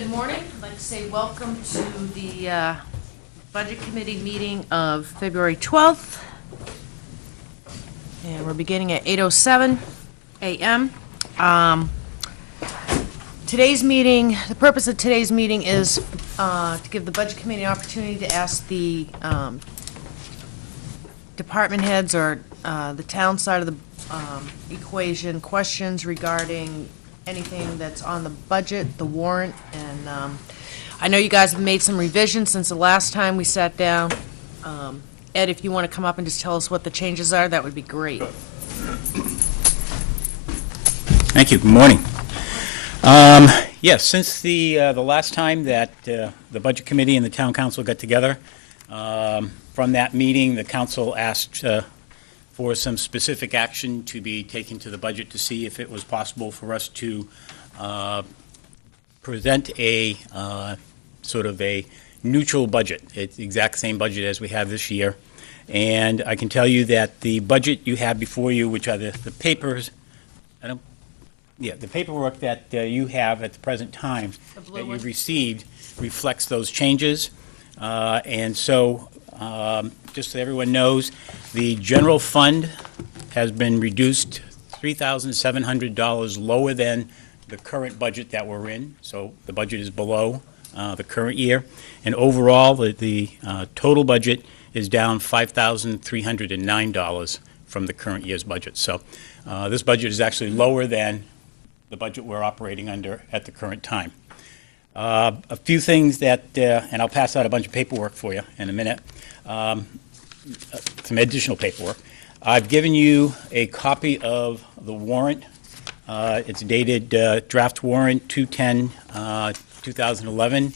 Good morning. I'd like to say welcome to the Budget Committee meeting of February 12th. And we're beginning at 8:07 a.m. Today's meeting, the purpose of today's meeting is to give the Budget Committee an opportunity to ask the department heads or the town side of the equation questions regarding anything that's on the budget, the warrant, and I know you guys have made some revisions since the last time we sat down. Ed, if you want to come up and just tell us what the changes are, that would be great. Thank you. Good morning. Yes, since the last time that the Budget Committee and the Town Council got together, from that meeting, the Council asked for some specific action to be taken to the budget to see if it was possible for us to present a sort of a neutral budget. It's the exact same budget as we have this year. And I can tell you that the budget you have before you, which are the papers, the paperwork that you have at the present time that you've received reflects those changes. And so, just so everyone knows, the general fund has been reduced $3,700 lower than the current budget that we're in. So the budget is below the current year. And overall, the total budget is down $5,309 from the current year's budget. So this budget is actually lower than the budget we're operating under at the current time. A few things that, and I'll pass out a bunch of paperwork for you in a minute, some additional paperwork. I've given you a copy of the warrant. It's dated draft warrant 2/10/2011.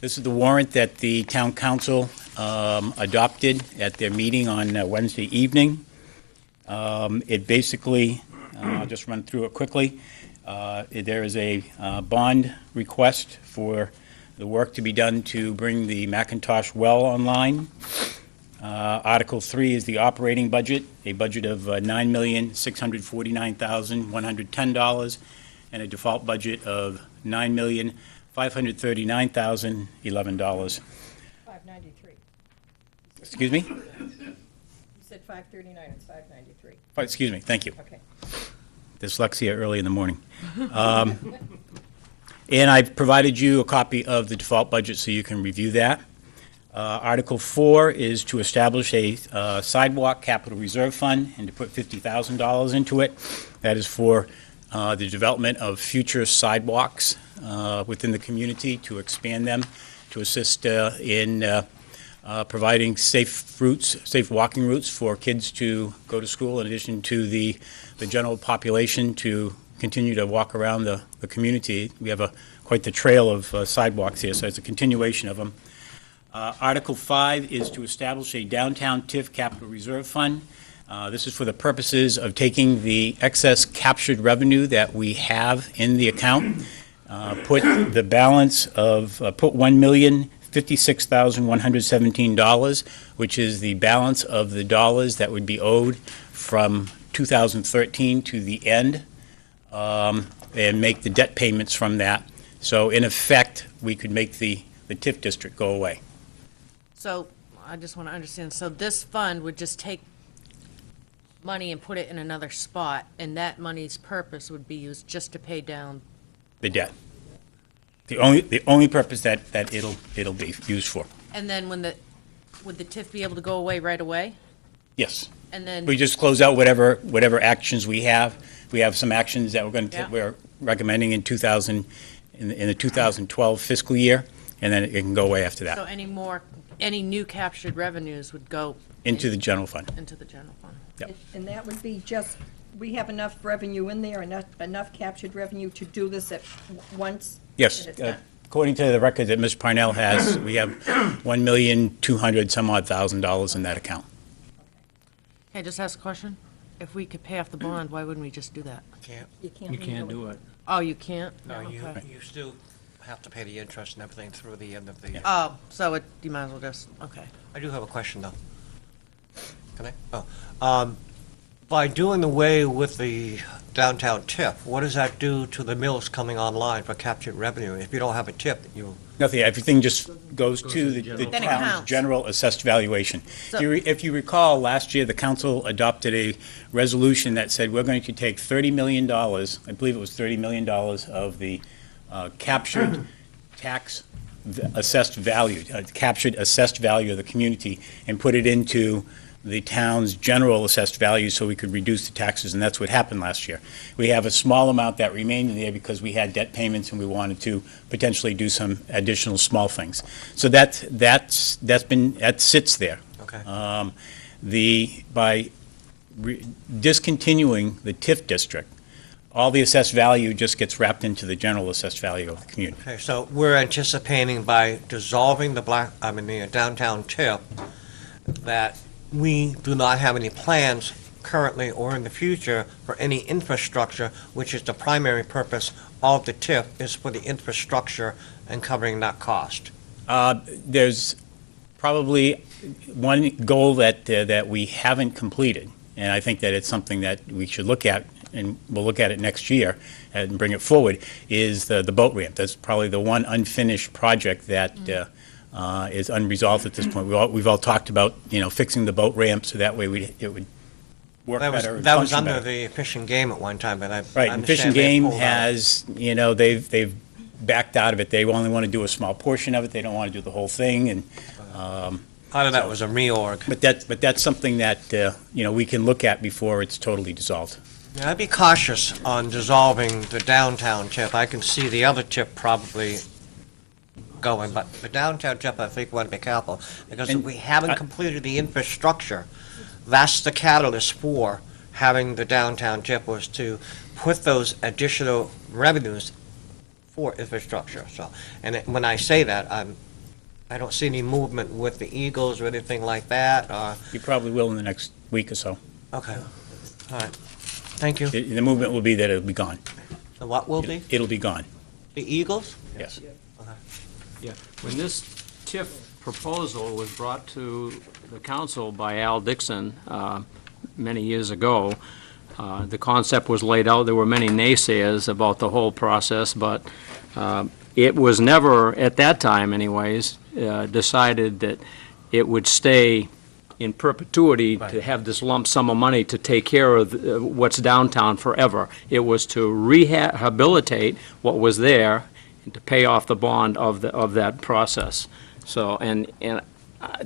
This is the warrant that the Town Council adopted at their meeting on Wednesday evening. It basically, I'll just run through it quickly. There is a bond request for the work to be done to bring the McIntosh well online. Article 3 is the operating budget, a budget of $9,649,110, and a default budget of $9,539,011. 593. Excuse me? You said 539, it's 593. Oh, excuse me, thank you. Okay. Dyslexia early in the morning. And I've provided you a copy of the default budget so you can review that. Article 4 is to establish a sidewalk capital reserve fund and to put $50,000 into it. That is for the development of future sidewalks within the community, to expand them, to assist in providing safe routes, safe walking routes for kids to go to school, in addition to the general population to continue to walk around the community. We have quite the trail of sidewalks here, so it's a continuation of them. Article 5 is to establish a downtown TIF capital reserve fund. This is for the purposes of taking the excess captured revenue that we have in the account, put the balance of, put $1,056,117, which is the balance of the dollars that would be owed from 2013 to the end, and make the debt payments from that. So in effect, we could make the TIF district go away. So I just want to understand, so this fund would just take money and put it in another spot, and that money's purpose would be used just to pay down? The debt. The only purpose that it'll be used for. And then would the TIF be able to go away right away? Yes. And then We just close out whatever actions we have. We have some actions that we're recommending in the 2012 fiscal year, and then it can go away after that. So any new captured revenues would go Into the general fund. into the general fund? Yep. And that would be just, we have enough revenue in there, enough captured revenue to do this at once? Yes. And it's not- According to the record that Ms. Parnell has, we have $1,200,000 in that account. Can I just ask a question? If we could pay off the bond, why wouldn't we just do that? You can't. You can't do it. Oh, you can't? No, you Okay. still have to pay the interest and everything through the end of the year. Oh, so you might as well just, okay. I do have a question, though. Can I? Oh, By doing away with the downtown tip, what does that do to the mills coming online for captured revenue? If you don't have a tip, you, Nothing, everything just goes to the Then it town's counts. general assessed valuation. So- If you recall, last year, the council adopted a resolution that said we're going to take $30 million, I believe it was $30 million of the captured tax assessed value, captured assessed value of the community, and put it into the town's general assessed value so we could reduce the taxes, and that's what happened last year. We have a small amount that remained in there because we had debt payments and we wanted to potentially do some additional small things. So that sits there. okay. By discontinuing the TIF district, all the assessed value just gets wrapped into the general assessed value of the community. Okay, so we're anticipating by dissolving the downtown tip, that we do not have any plans currently or in the future for any infrastructure, which is the primary purpose of the tip, is for the infrastructure and covering that cost. There's probably one goal that we haven't completed, and I think that it's something that we should look at, and we'll look at it next year and bring it forward, is the boat ramp. That's probably the one unfinished project that is unresolved at this point. We've all talked about, fixing the boat ramp so that way it would work better and That was function under better. the Fish and Game at one time, but I Right, and Fish and understand they Game pulled out. has, they've backed out of it. They only want to do a small portion of it. They don't want to do the whole thing, and Part of that was a reorg. but that's something that we can look at before it's totally dissolved. Yeah, I'd be cautious on dissolving the downtown tip. I can see the other tip probably going, but the downtown tip, I think we want to be careful, because if And we haven't I- completed the infrastructure, that's the catalyst for having the downtown tip, was to put those additional revenues for infrastructure. So, and when I say that, I don't see any movement with the Eagles or anything like that. You probably will in the next week or so. Okay, all right. Thank you. The movement will be that it'll be gone. And what will be? It'll be gone, The Eagles? yes. Yeah, when this TIF proposal was brought to the council by Al Dixon many years ago, the concept was laid out. There were many naysayers about the whole process, but it was never, at that time anyways, decided that it would stay in perpetuity to have this lump sum of money to take care of what's downtown forever. It was to rehabilitate what was there and to pay off the bond of that process. So, and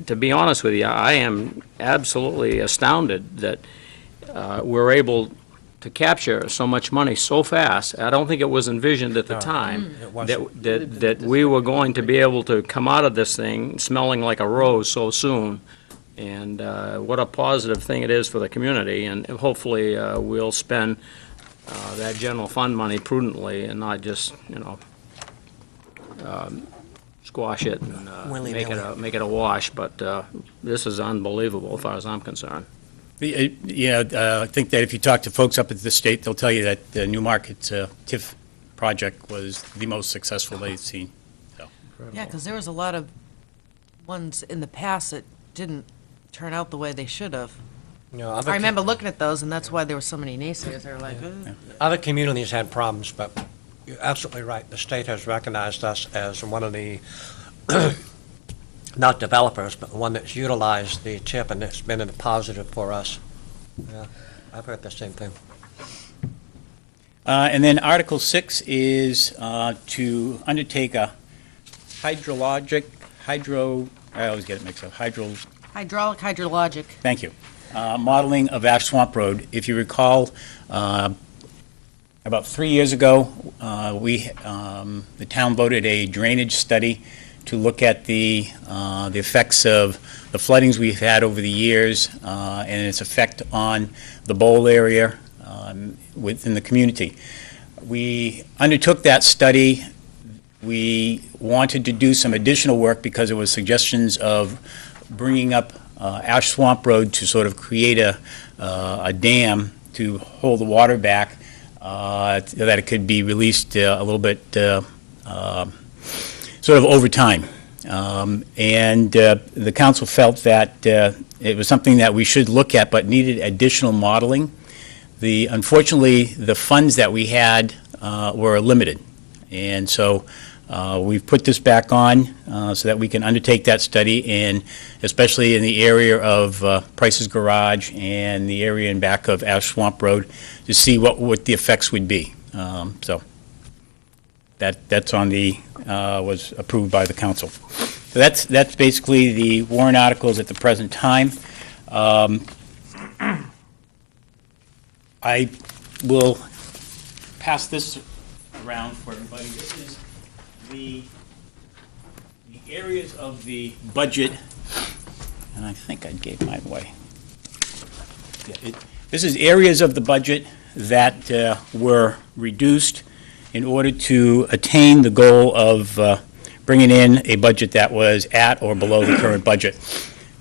to be honest with you, I am absolutely astounded that we're able to capture so much money so fast. I don't think it was envisioned at the time it wasn't. that we were going to be able to come out of this thing smelling like a rose so soon. And what a positive thing it is for the community, and hopefully we'll spend that general fund money prudently and not just, squash it and Willy-nilly. make it a wash, but this is unbelievable as far as I'm concerned. I think that if you talk to folks up at the state, they'll tell you that the Newmarket TIF project was the most successful they've seen. Yeah, because there was a lot of ones in the past that didn't turn out the way they should have. I remember looking at those, and that's why there were so many naysayers. They were like, "Ugh." Other communities had problems, but you're absolutely right. The state has recognized us as one of the, not developers, but one that's utilized the TIP, and it's been a positive for us. Yeah, I've heard the same thing. And then Article 6 is to undertake a I always get it mixed up, hydraulic, hydrologic. thank you, modeling of Ash Swamp Road. If you recall, about 3 years ago, the town voted a drainage study to look at the effects of the floodings we've had over the years and its effect on the bowl area within the community. We undertook that study. We wanted to do some additional work because there was suggestions of bringing up Ash Swamp Road to sort of create a dam to hold the water back, that it could be released a little bit sort of over time. And the council felt that it was something that we should look at, but needed additional modeling. Unfortunately, the funds that we had were limited. And so we've put this back on so that we can undertake that study, and especially in the area of Price's Garage and the area in back of Ash Swamp Road, to see what the effects would be. So that's on was approved by the council. So that's basically the warrant articles at the present time. I will pass this around for everybody. This is the areas of the budget, and I think I gave mine away. Yeah, this is areas of the budget that were reduced in order to attain the goal of bringing in a budget that was at or below the current budget.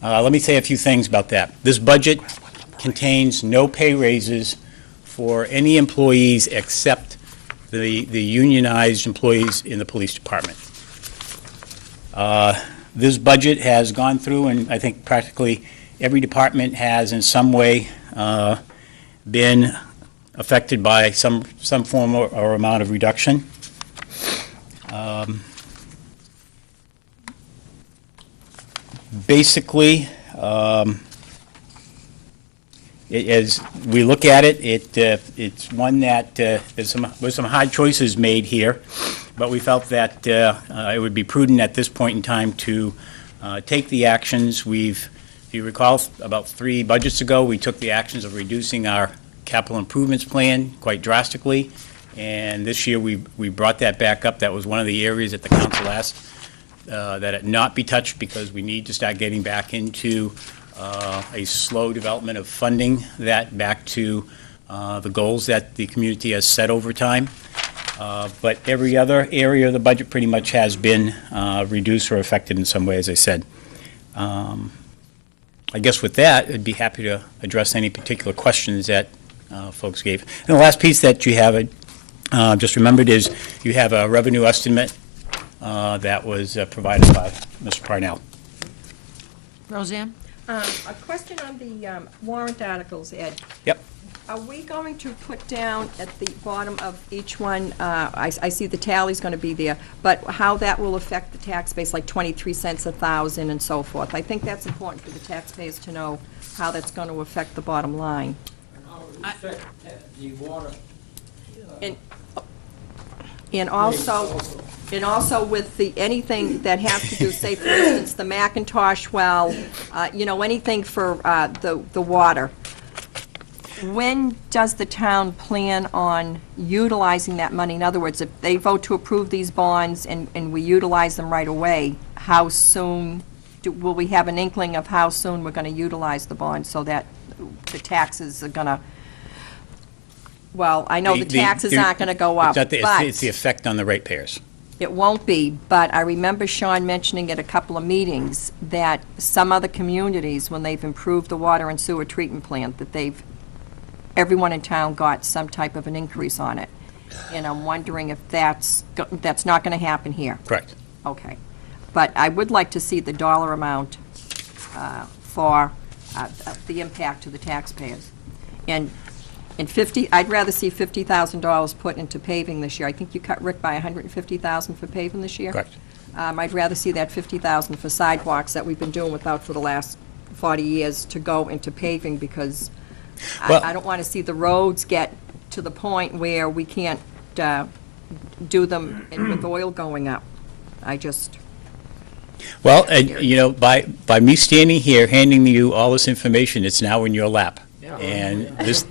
Let me say a few things about that. This budget contains no pay raises for any employees except the unionized employees in the police department. This budget has gone through, and I think practically every department has in some way been affected by some form or amount of reduction. Basically, as we look at it, it's one that there's some hard choices made here, but we felt that it would be prudent at this point in time to take the actions. If you recall, about 3 budgets ago, we took the actions of reducing our capital improvements plan quite drastically, and this year we brought that back up. That was one of the areas that the council asked that it not be touched, because we need to start getting back into a slow development of funding that back to the goals that the community has set over time. But every other area of the budget pretty much has been reduced or affected in some way, as I said. I guess with that, I'd be happy to address any particular questions that folks gave. And the last piece that you have just remembered is you have a revenue estimate that was provided by Mr. Parnell. Roseanne? A question on the warrant articles, Ed. Yep. Are we going to put down at the bottom of each one, I see the tally's going to be there, but how that will affect the tax base, like 23 cents a thousand and so forth? I think that's important for the taxpayers to know how that's going to affect the bottom line. How it would affect the water. And also with anything that has to do, say, for instance, the Macintosh well, anything for the water. When does the town plan on utilizing that money? In other words, if they vote to approve these bonds and we utilize them right away, how soon, will we have an inkling of how soon we're going to utilize the bonds so that the taxes are going to, well, I know the taxes aren't going to go up, but it's the effect on the ratepayers. it won't be, but I remember Sean mentioning at a couple of meetings that some other communities, when they've improved the water and sewer treatment plant, that everyone in town got some type of an increase on it. And I'm wondering if that's not going to happen here. Correct. Okay. But I would like to see the dollar amount for the impact to the taxpayers. And I'd rather see $50,000 put into paving this year. I think you cut Rick by $150,000 for paving this year. Correct. I'd rather see that $50,000 for sidewalks that we've been doing without for the last 40 years to go into paving, because Well- I don't want to see the roads get to the point where we can't do them with oil going up. Well, by me standing here handing you all this information, it's now in your lap. And this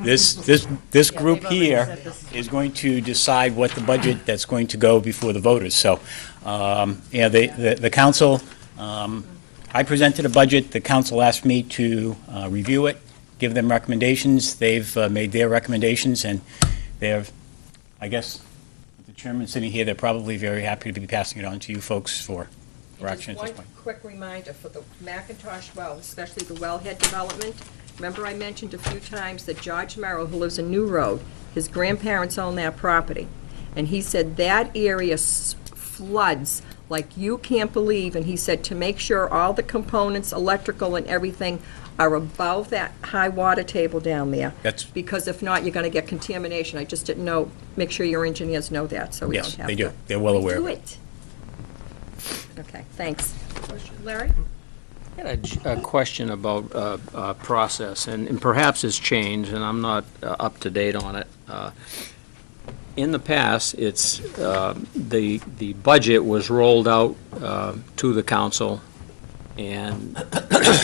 group they've already here said this. is going to decide what the budget that's going to go before the voters. So, the council, I presented a budget, the council asked me to review it, give them recommendations. They've made their recommendations, and I guess, with the chairman sitting here, they're probably very happy to be passing it on to you folks for action at this Just point. one quick reminder for the Macintosh well, especially the wellhead development. Remember I mentioned a few times that George Merrill, who lives in New Road, his grandparents own that property. And he said that area floods like you can't believe, and he said to make sure all the components, electrical and everything, are above that high water table down there. That's- Because if not, you're gonna get contamination. I just didn't know, make sure your engineers know that, so we don't Yes, have to. they do. They're well aware Do of it. it. Okay, thanks. Larry? I had a question about process, and perhaps it's changed, and I'm not up to date on it. In the past, it's, the budget was rolled out to the council, and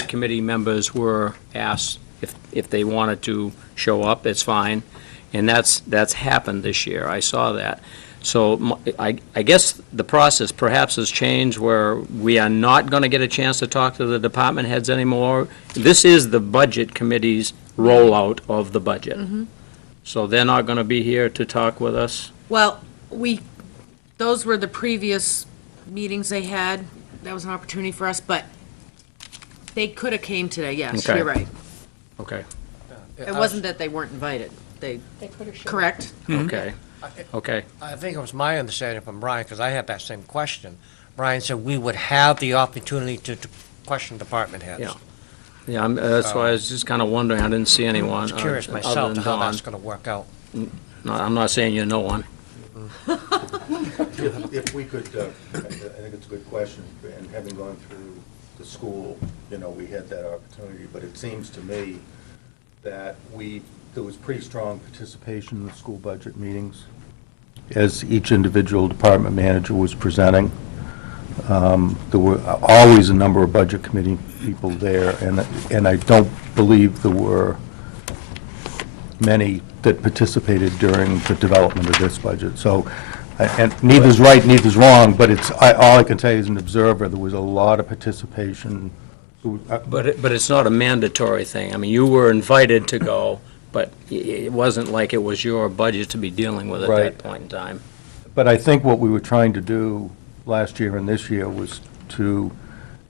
committee members were asked if they wanted to show up, it's fine, and that's happened this year. I saw that. So I guess the process perhaps has changed where we are not going to get a chance to talk to the department heads anymore. This is the budget committee's rollout of the budget. So they're not going to be here to talk with us? Well, those were the previous meetings they had. That was an opportunity for us, but they could have came today, yes, Okay. you're right. Okay, It wasn't that they weren't invited. Correct? okay, okay. I think it was my understanding from Brian, because I had that same question. Brian said we would have the opportunity to question department heads. Yeah. Yeah, that's why I was just kind of wondering, I didn't see anyone. I was curious other myself than how Dawn. that's going to work out. No, I'm not saying you know one. If we could, I think it's a good question, and having gone through the school, we had that opportunity, but it seems to me that there was pretty strong participation in the school budget meetings as each individual department manager was presenting. There were always a number of budget committee people there, and I don't believe there were many that participated during the development of this budget. So, and neither's right, neither's wrong, but all I can tell you as an observer, there was a lot of participation. But it's not a mandatory thing. I mean, you were invited to go, but it wasn't like it was your budget to be dealing with at that Right. point in time. But I think what we were trying to do last year and this year was to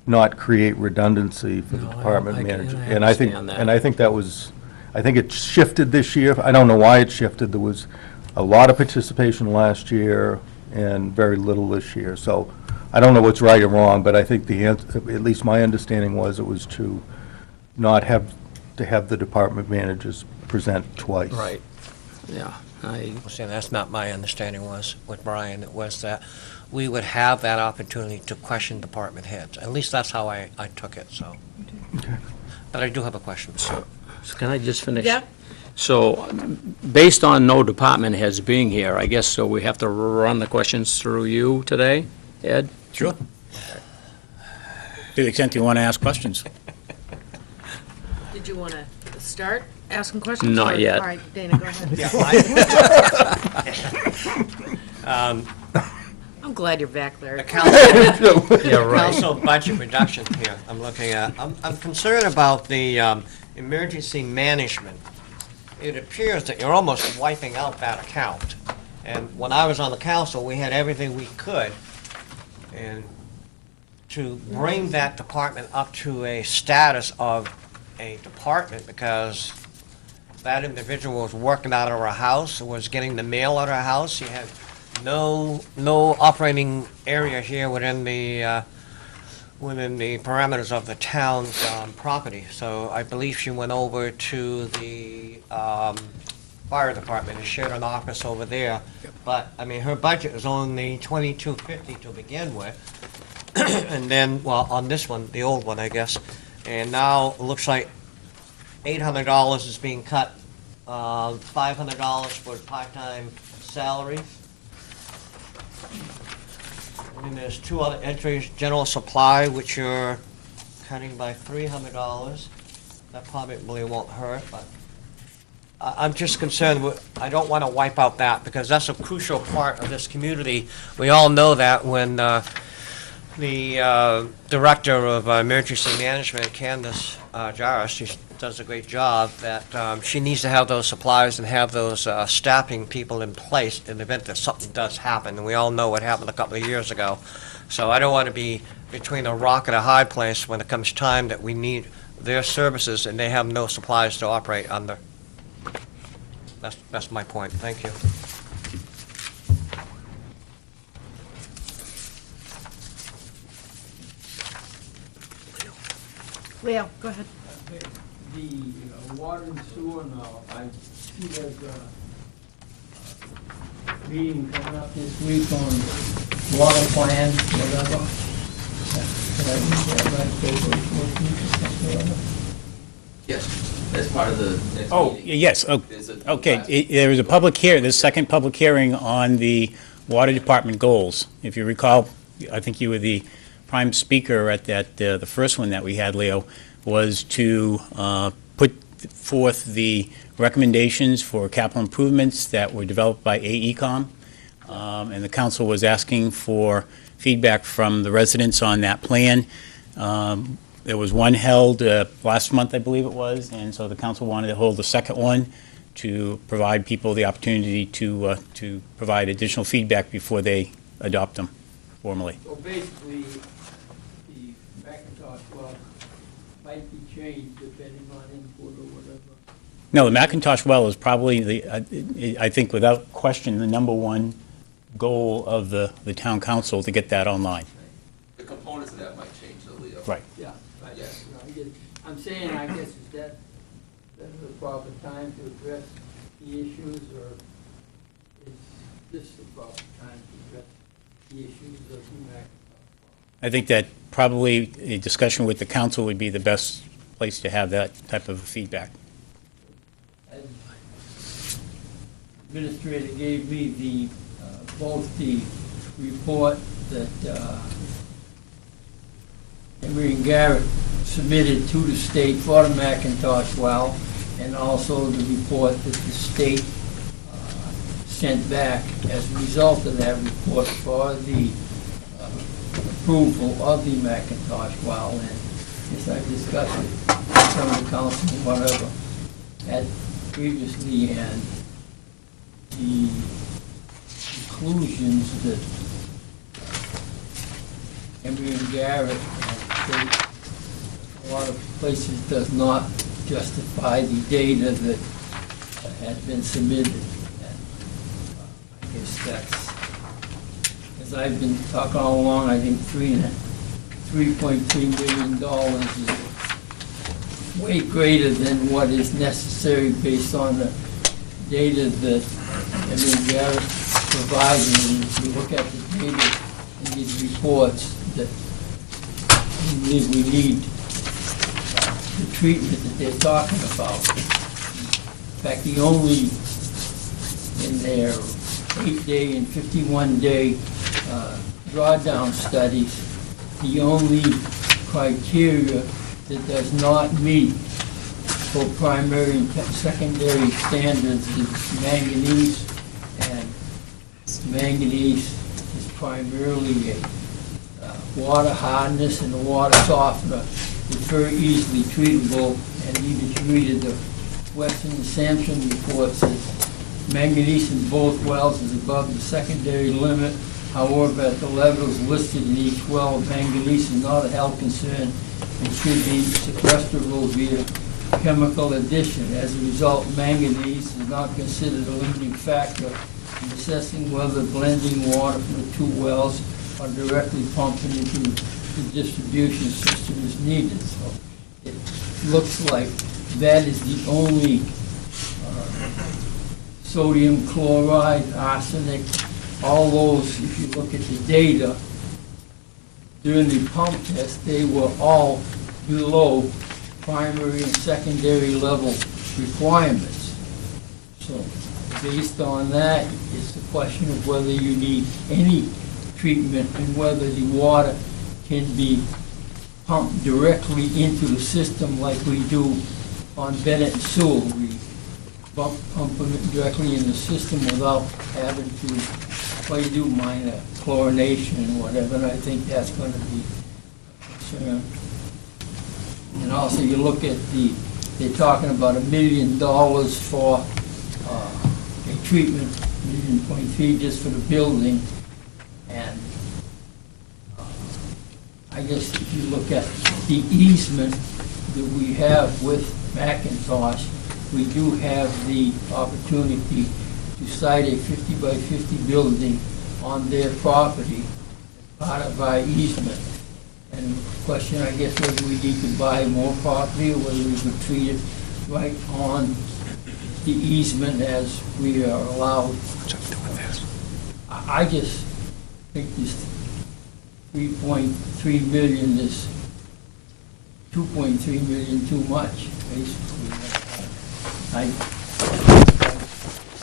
not create redundancy for the No, department I manager. understand that. And I think that was, I think it shifted this year. I don't know why it shifted. There was a lot of participation last year and very little this year. So I don't know what's right or wrong, but I think at least my understanding was it was to not have the department managers present twice. Right. Yeah. See, that's not my understanding was with Brian. It was that we would have that opportunity to question department heads. At least that's how I took it, so. But I do have a question. So can I just finish? Yeah. So, based on no department heads being here, I guess, so we have to run the questions through you today, Ed? Sure. To the extent you want to ask questions. Did you want to start asking questions? Not or- yet. All right, Dana, go ahead. I'm glad you're back there. The council, Yeah, right. council budget reduction here, I'm looking at. I'm concerned about the emergency management. It appears that you're almost wiping out that account. And when I was on the council, we had everything we could. And to bring that department up to a status of a department, because that individual was working out of her house, was getting the mail out of her house. She had no operating area here within the parameters of the town's property. So I believe she went over to the fire department and shared an office over there. But, I mean, her budget was only $2,250 to begin with. And then, well, on this one, the old one, I guess, and now it looks like $800 is being cut, $500 for part-time salary. And then there's two other entries, general supply, which you're cutting by $300. That probably won't hurt, but I'm just concerned, I don't want to wipe out that, because that's a crucial part of this community. We all know that when the Director of Emergency Management, Candace Jarrus, she does a great job, that she needs to have those supplies and have those staffing people in place in the event that something does happen. And we all know what happened a couple of years ago. So I don't want to be between a rock and a hard place when it comes time that we need their services and they have no supplies to operate under. That's my point. Thank you. Leo, go ahead. The water and sewer now, I see there's a meeting coming up this week on water plan, whatever. Did I read that right? February 14th or something like that? Yes, that's part of the next Oh, meeting. yes, There's a- okay. There was a public hearing, the second public hearing on the water department goals. If you recall, I think you were the prime speaker at that, the first one that we had, Leo, was to put forth the recommendations for capital improvements that were developed by AECom. And the council was asking for feedback from the residents on that plan. There was one held last month, I believe it was, and so the council wanted to hold a second one to provide people the opportunity to provide additional feedback before they adopt them formally. So basically, the Macintosh well might be changed depending on input or whatever. No, the Macintosh well is probably I think without question, the number one goal of the town council to get that online. The components of that might change, though, Leo. Right. Yeah. Yes. I'm saying, I guess, is that the proper time to address the issues, or is this the proper time to address the issues of the Macintosh? I think that probably a discussion with the council would be the best place to have that type of feedback. Administrator gave me the, both the report that Emery and Garrett submitted to the state for the Macintosh well, and also the report that the state sent back as a result of that report for the approval of the Macintosh well. And as I discussed it with some of the council, whatever, had previously, and the conclusions that Emery and Garrett and state, a lot of places does not justify the data that had been submitted. And I guess that's, as I've been talking all along, I think $3.3 million is way greater than what is necessary based on the data that Garrett provided. And if you look at the data in these reports, that we believe we need the treatment that they're talking about. In fact, the only, in their 8-day and 51-day drawdown studies, the only criteria that does not meet for primary and secondary standards is manganese, and manganese is primarily a water hardness and a water softener. It's very easily treatable, and even if you read the Weston and Sampson reports, that manganese in both wells is above the secondary limit. However, at the levels listed in each well, manganese is not a health concern and should be sequestrable via chemical addition. As a result, manganese is not considered a limiting factor in assessing whether blending water from the two wells or directly pumping into the distribution system is needed. So it looks like that is the only sodium chloride, arsenic, all those, if you look at the data, during the pump test, they were all below primary and secondary level requirements. So based on that, it's the question of whether you need any treatment and whether the water can be pumped directly into the system like we do on Bennett and Sewell. We pump them directly in the system without having to do minor chlorination and whatever, and I think that's going to be a concern. And also you look at they're talking about $1 million for a treatment, $1.3 million just for the building. And I guess if you look at the easement that we have with Macintosh, we do have the opportunity to site a 50 by 50 building on their property, part of our easement. And the question, I guess, whether we need to buy more property or whether we could treat it right on the easement as we are allowed. I just think this 3.3 million is 2.3 million too much, basically. I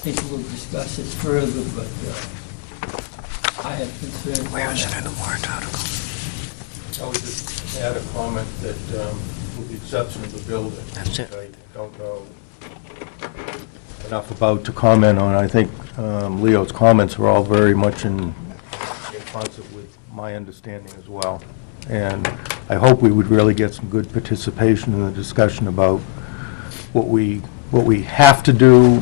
think we'll discuss it further, but I have concerns. Where is it in the warrant article? I would just add a comment that, with the exception of the building. That's it. which I don't know enough about to comment on. I think Leo's comments were all very much in concert with my understanding as well. And I hope we would really get some good participation in the discussion about what we have to do,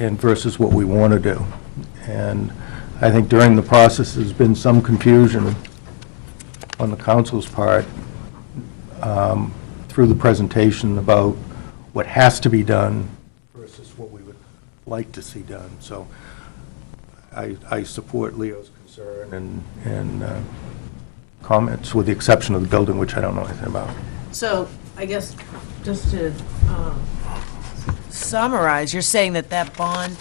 and versus what we want to do. And I think during the process, there's been some confusion on the council's part through the presentation about what has to be done versus what we would like to see done. So I support Leo's concern and comments, with the exception of the building, which I don't know anything about. So, I guess, just to summarize, you're saying that that bond,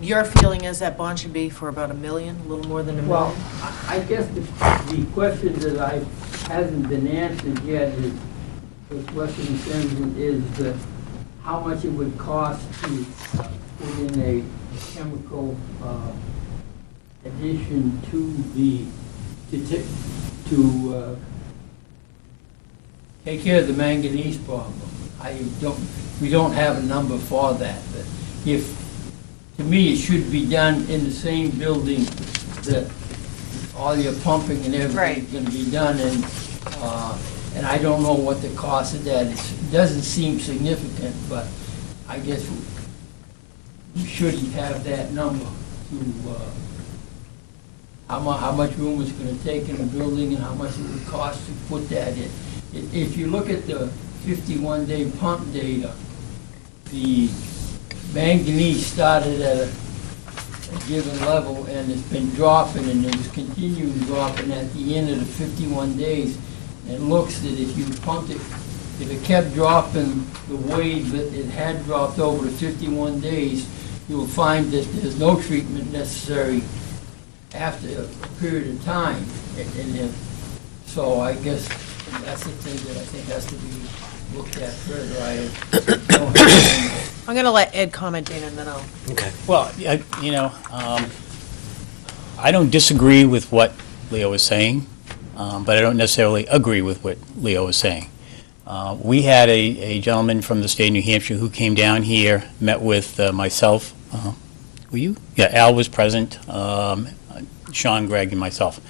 your feeling is that bond should be for about $1 million, a little more than $1 million? Well, I guess the question that hasn't been answered yet is, the question is that how much it would cost to put in a chemical addition to take care of the manganese problem. We don't have a number for that, but to me, it should be done in the same building that all your pumping and everything is going to be done in, and I don't know what the cost of that is. It doesn't seem significant, but I guess we shouldn't have that number to, how much room it's going to take in the building and how much it would cost to put that in. If you look at the 51-day pump data, the manganese started at a given level and it's been dropping, and it was continuing dropping at the end of the 51 days. It looks that if you pumped it, if it kept dropping the way that it had dropped over the 51 days, you will find that there's no treatment necessary after a period of time. So I guess that's the thing that I think has to be looked at further. I'm going to let Ed comment, Dana, and then I'll... Okay. Well, I don't disagree with what Leo is saying, but I don't necessarily agree with what Leo is saying. We had a gentleman from the state of New Hampshire who came down here, met with myself. Were you? Yeah, Al was present, Sean, Greg, and myself.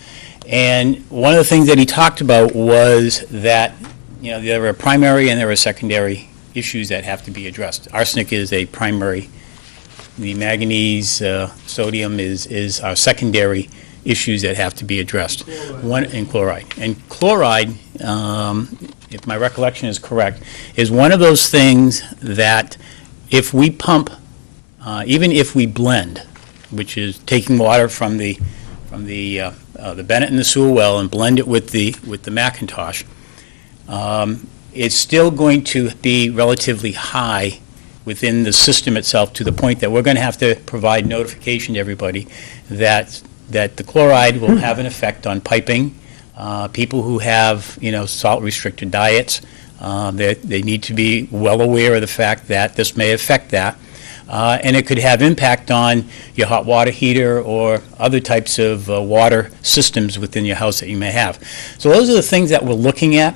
And one of the things that he talked about was that, there are primary and there are secondary issues that have to be addressed. Arsenic is a primary. The manganese, sodium is our secondary issues that have to be addressed. And chloride. And chloride, if my recollection is correct, is one of those things that if we pump, even if we blend, which is taking water from the Bennett and the Sewell well and blend it with the Macintosh, it's still going to be relatively high within the system itself, to the point that we're going to have to provide notification to everybody that the chloride will have an effect on piping. People who have, salt-restricted diets, they need to be well aware of the fact that this may affect that. And it could have impact on your hot water heater or other types of water systems within your house that you may have. So those are the things that we're looking at.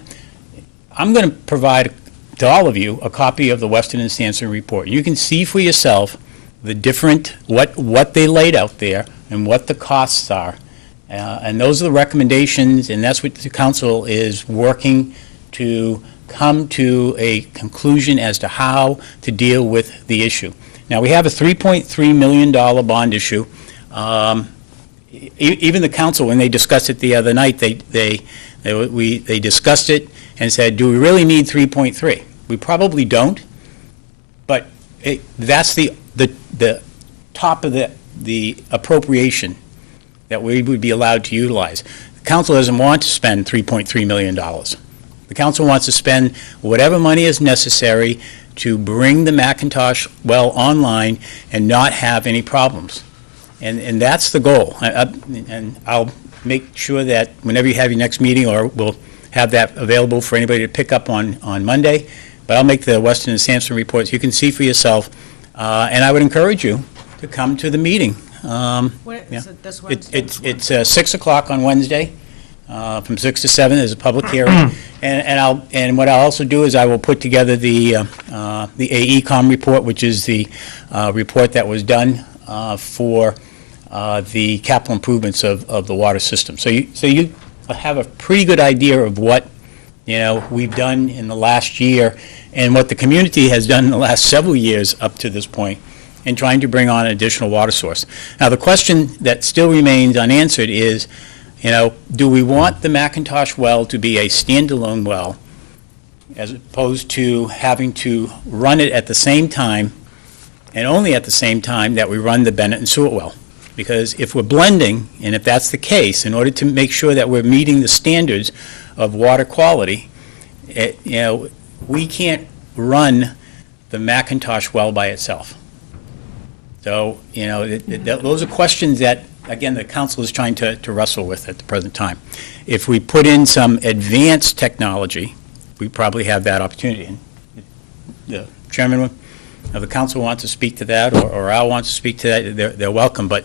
I'm going to provide to all of you a copy of the Weston and Sampson report. You can see for yourself the different, what they laid out there and what the costs are. And those are the recommendations, and that's what the council is working to come to a conclusion as to how to deal with the issue. Now, we have a $3.3 million bond issue. Even the council, when they discussed it the other night, they discussed it and said, do we really need 3.3? We probably don't, but that's the top of the appropriation that we would be allowed to utilize. council doesn't want to spend $3.3 million. The council wants to spend whatever money is necessary to bring the McIntosh well online and not have any problems. And that's the goal. And I'll make sure that whenever you have your next meeting, or we'll have that available for anybody to pick up on Monday, but I'll make the Weston and Sampson reports. You can see for yourself, and I would encourage you to come to the meeting. What, Yeah. is it this Wednesday? It's 6 o'clock on Wednesday, from 6 to 7 is a public hearing. And what I'll also do is I will put together the AECom report, which is the report that was done for the capital improvements of the water system. So you have a pretty good idea of what, we've done in the last year and what the community has done in the last several years up to this point in trying to bring on an additional water source. Now, the question that still remains unanswered is, do we want the McIntosh well to be a standalone well as opposed to having to run it at the same time and only at the same time that we run the Bennett and Sewell well? Because if we're blending, and if that's the case, in order to make sure that we're meeting the standards of water quality, we can't run the McIntosh well by itself. So, those are questions that, again, the council is trying to wrestle with at the present time. If we put in some advanced technology, we probably have that opportunity. And the chairman of the council wants to speak to that, or Al wants to speak to that, they're welcome. But,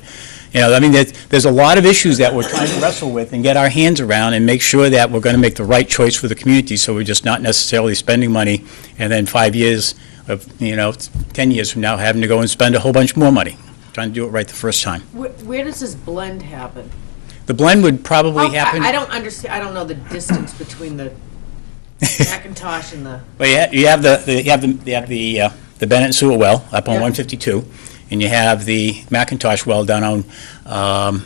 there's a lot of issues that we're trying to wrestle with and get our hands around and make sure that we're going to make the right choice for the community, so we're just not necessarily spending money and then 5 years of, 10 years from now having to go and spend a whole bunch more money, trying to do it right the first time. Where does this blend happen? The blend would probably happen. I don't understand, I don't know the distance between the Macintosh and the, Well, you have the Bennett and Sewell well up on Yeah. 152, and you have the McIntosh well down on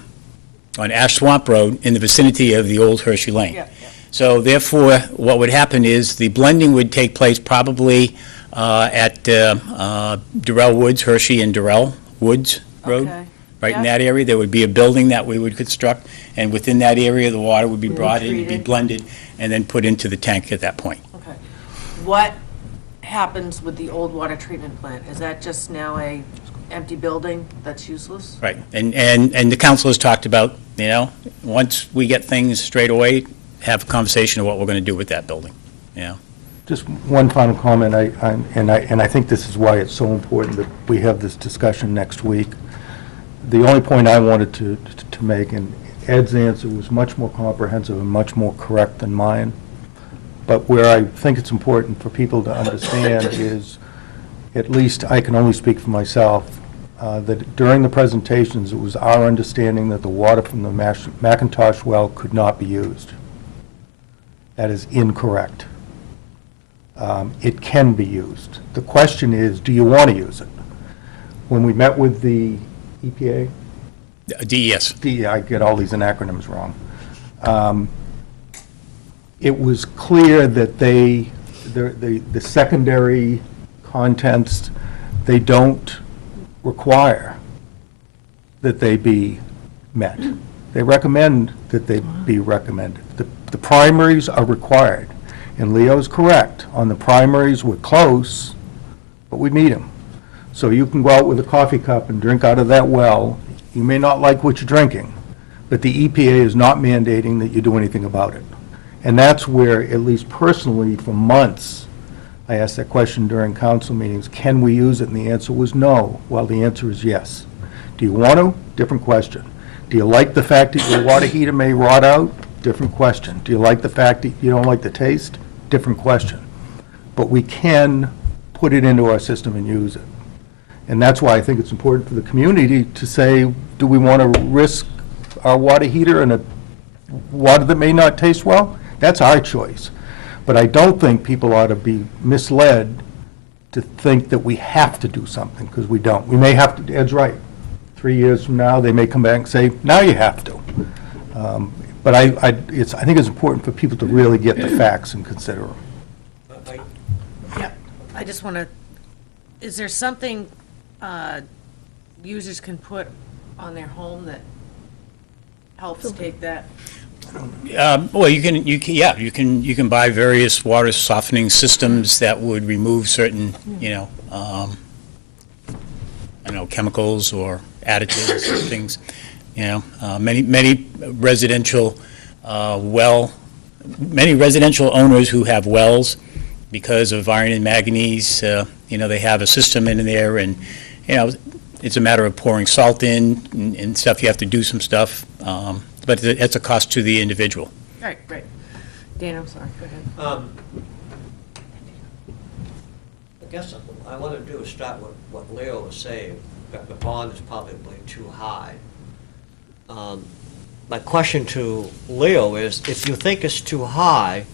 Ash Swamp Road in the vicinity of the old Hershey Lane. yeah. So therefore, what would happen is the blending would take place probably at Durrell Woods, Hershey and Durrell Woods Road. Okay. Right in Yeah. that area, there would be a building that we would construct, and within that area, the water would be brought in, be treated. blended, and then put into the tank at that point. Okay. What happens with the old water treatment plant? Is that just now a empty building that's useless? Right, and the council has talked about, once we get things straight away, have a conversation of what we're going to do with that building, Just one final comment, and I think this is why it's so important that we have this discussion next week. The only point I wanted to make, and Ed's answer was much more comprehensive and much more correct than mine, but where I think it's important for people to understand is, at least I can only speak for myself, that during the presentations, it was our understanding that the water from the McIntosh well could not be used. That is incorrect. It can be used. The question is, do you want to use it? When we met with the EPA, DES. I get all these acronyms wrong. It was clear that the secondary contents, they don't require that they be met. They recommend that they be recommended. The primaries are required. And Leo's correct. On the primaries, we're close, but we meet them. So you can go out with a coffee cup and drink out of that well. You may not like what you're drinking, but the EPA is not mandating that you do anything about it. And that's where, at least personally, for months, I asked that question during council meetings, can we use it? And the answer was no. Well, the answer is yes. Do you want to? Different question. Do you like the fact that your water heater may rot out? Different question. Do you like the fact that you don't like the taste? Different question. But we can put it into our system and use it. And that's why I think it's important for the community to say, do we want to risk our water heater in a water that may not taste well? That's our choice. But I don't think people ought to be misled to think that we have to do something, because we don't. We may have to, Ed's right. 3 years from now, they may come back and say, now you have to. But I think it's important for people to really get the facts and consider them. Yeah, I just want to, is there something users can put on their home that helps take that? Well, yeah, you can buy various water softening systems that would remove certain, I don't know, chemicals or additives or things, many residential, many residential owners who have wells, because of iron and manganese, they have a system in there, and, it's a matter of pouring salt in and stuff. You have to do some stuff, but it's a cost to the individual. All right, great. Dan, I'm sorry, go ahead. I guess what I want to do is start with what Leo was saying, that the bond is probably too high. My question to Leo is, if you think it's too high,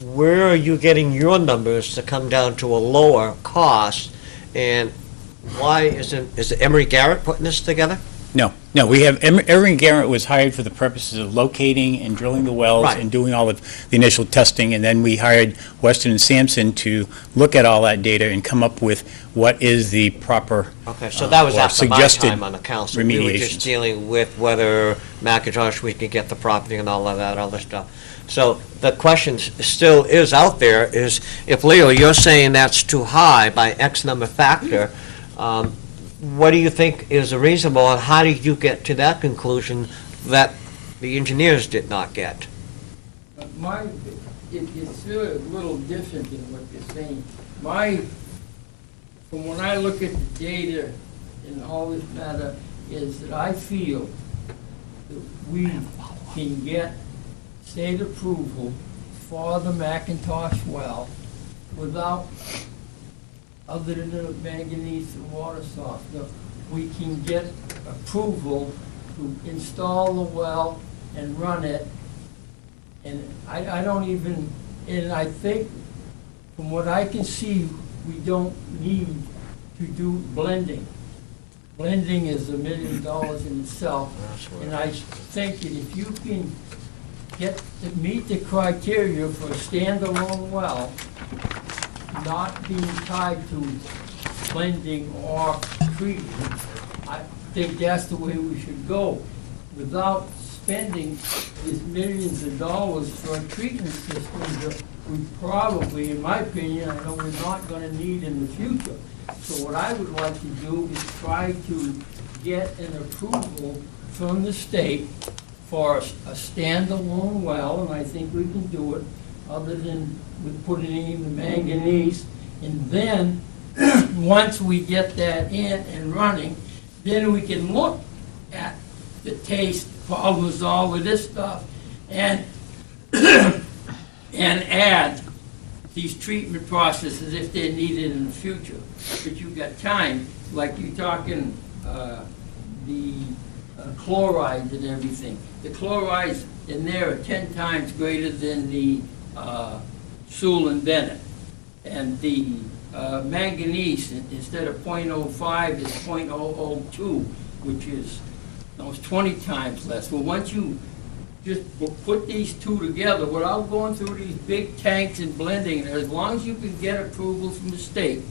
where are you getting your numbers to come down to a lower cost? And why is it Emery Garrett putting this together? No, we have, Emery Garrett was hired for the purposes of locating and drilling the wells Right. and doing all of the initial testing, and then we hired Weston and Sampson to look at all that data and come up with what is the proper Okay, so that was or after my suggested time on the council. We were just remediations. dealing with whether McIntosh, we could get the property and all of that other stuff. So the question still is out there, is if, Leo, you're saying that's too high by X number factor, what do you think is reasonable, and how did you get to that conclusion that the engineers did not get? It's really a little different than what you're saying. From when I look at the data and all this matter, is that I feel that we can get state approval for the McIntosh well without, other than the manganese and water softener, we can get approval to install the well and run it. And I don't even, and I think, from what I can see, we don't need to do blending. Blending is $1 million in itself, and I think that if you can meet the criteria for a standalone well, not being tied to blending or treatment, I think that's the way we should go, without spending these millions of dollars for a treatment system that we probably, in my opinion, I know we're not gonna need in the future. So what I would like to do is try to get an approval from the state for a standalone well, and I think we can do it, other than with putting in the manganese. And then, once we get that in and running, then we can look at the taste problems, all of this stuff, and add these treatment processes if they're needed in the future. But you've got time, like you're talking, the chlorides and everything. The chlorides in there are 10 times greater than the Sewell and Bennett. And the manganese, instead of 0.05, is 0.002, which is almost 20 times less. Well, once you just put these two together without going through these big tanks and blending, and as long as you can get approval from the state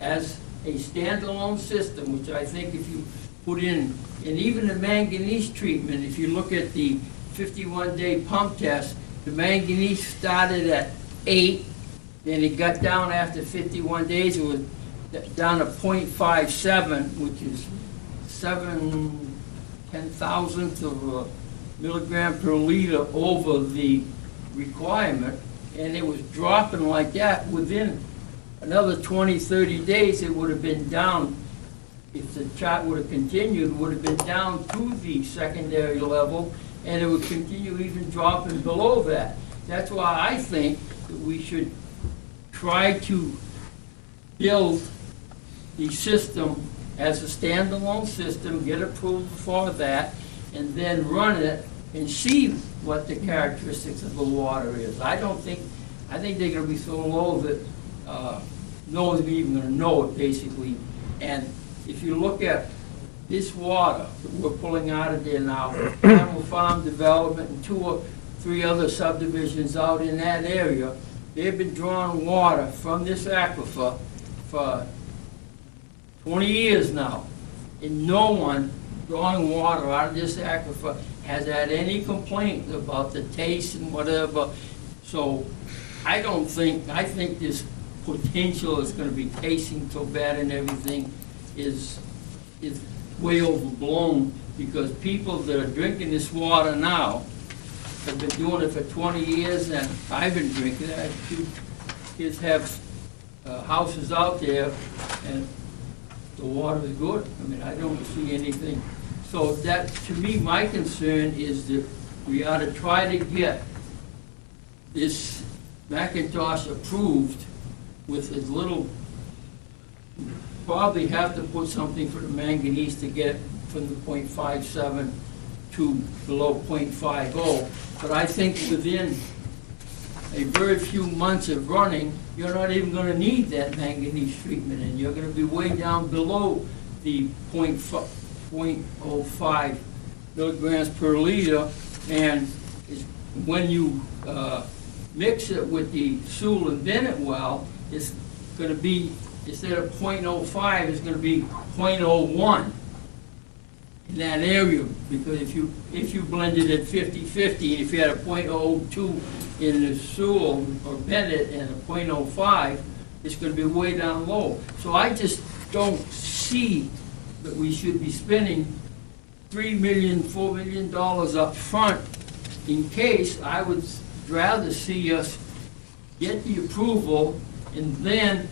as a standalone system, which I think if you put in, and even the manganese treatment, if you look at the 51-day pump test, the manganese started at 8, then it got down after 51 days, it was down to 0.57, which is 7/10,000th of a milligram per liter over the requirement, and it was dropping like that. Within another 20, 30 days, it would have been down, if the chart would have continued, would have been down to the secondary level, and it would continue even dropping below that. That's why I think that we should try to build the system as a standalone system, get approval for that, and then run it and see what the characteristics of the water is. I think they're gonna be so low that no one's even gonna know it, basically. And if you look at this water that we're pulling out of there now, Animal Farm Development and 2 or 3 other subdivisions out in that area, they've been drawing water from this aquifer for 20 years now, and no one drawing water out of this aquifer has had any complaint about the taste and whatever. So I think this potential is gonna be tasting so bad and everything is way overblown, because people that are drinking this water now have been doing it for 20 years, and I've been drinking it. I have 2 kids have houses out there, and the water is good. I mean, I don't see anything. So that, to me, my concern is that we ought to try to get this Macintosh approved with as little, probably have to put something for the manganese to get from the .57 to below .50. But I think within a very few months of running, you're not even gonna need that manganese treatment, and you're gonna be way down below the .05 milligrams per liter. And when you mix it with the Sewell and Bennett well, it's gonna be, instead of .05, it's gonna be .01 in that area, because if you blended it 50-50, if you had a .02 in the Sewell or Bennett and a .05, it's gonna be way down low. So I just don't see that we should be spending $3 million, $4 million up front in case. I would rather see us get the approval and then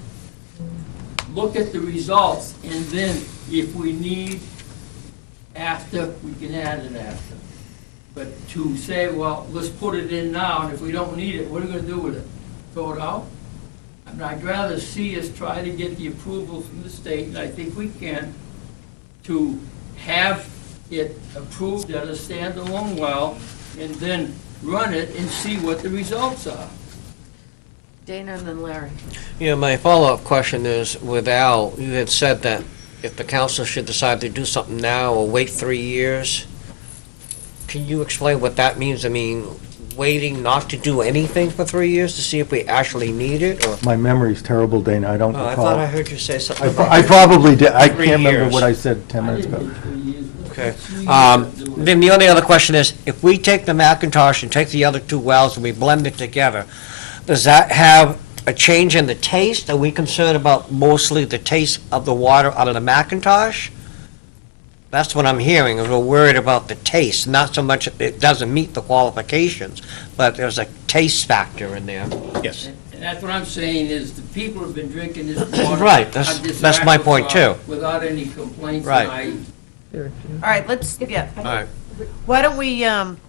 look at the results, and then if we need after, we can add it after. But to say, well, let's put it in now, and if we don't need it, what are we gonna do with it? Throw it out? I mean, I'd rather see us try to get the approval from the state, and I think we can, to have it approved as a standalone well, and then run it and see what the results are. Dana and then Larry. Yeah, my follow-up question is, with Al, you had said that if the council should decide to do something now or wait 3 years, can you explain what that means? I mean, waiting not to do anything for 3 years to see if we actually need it, or? My memory's terrible, Dana, I don't Oh, I recall. thought I heard you say something about. I probably did, I 3 can't remember years. what I said 10 minutes ago. Okay. Then the only other question is, if we take the Macintosh and take the other 2 wells and we blend it together, does that have a change in the taste? Are we concerned about mostly the taste of the water out of the Macintosh? That's what I'm hearing, is we're worried about the taste, not so much it doesn't meet the qualifications, but there's a taste factor in there. Yes. And that's what I'm saying, is the people have been drinking this water. Right, that's my point, too. Without any complaints. Right. And All right, let's, yeah, All right. why don't we,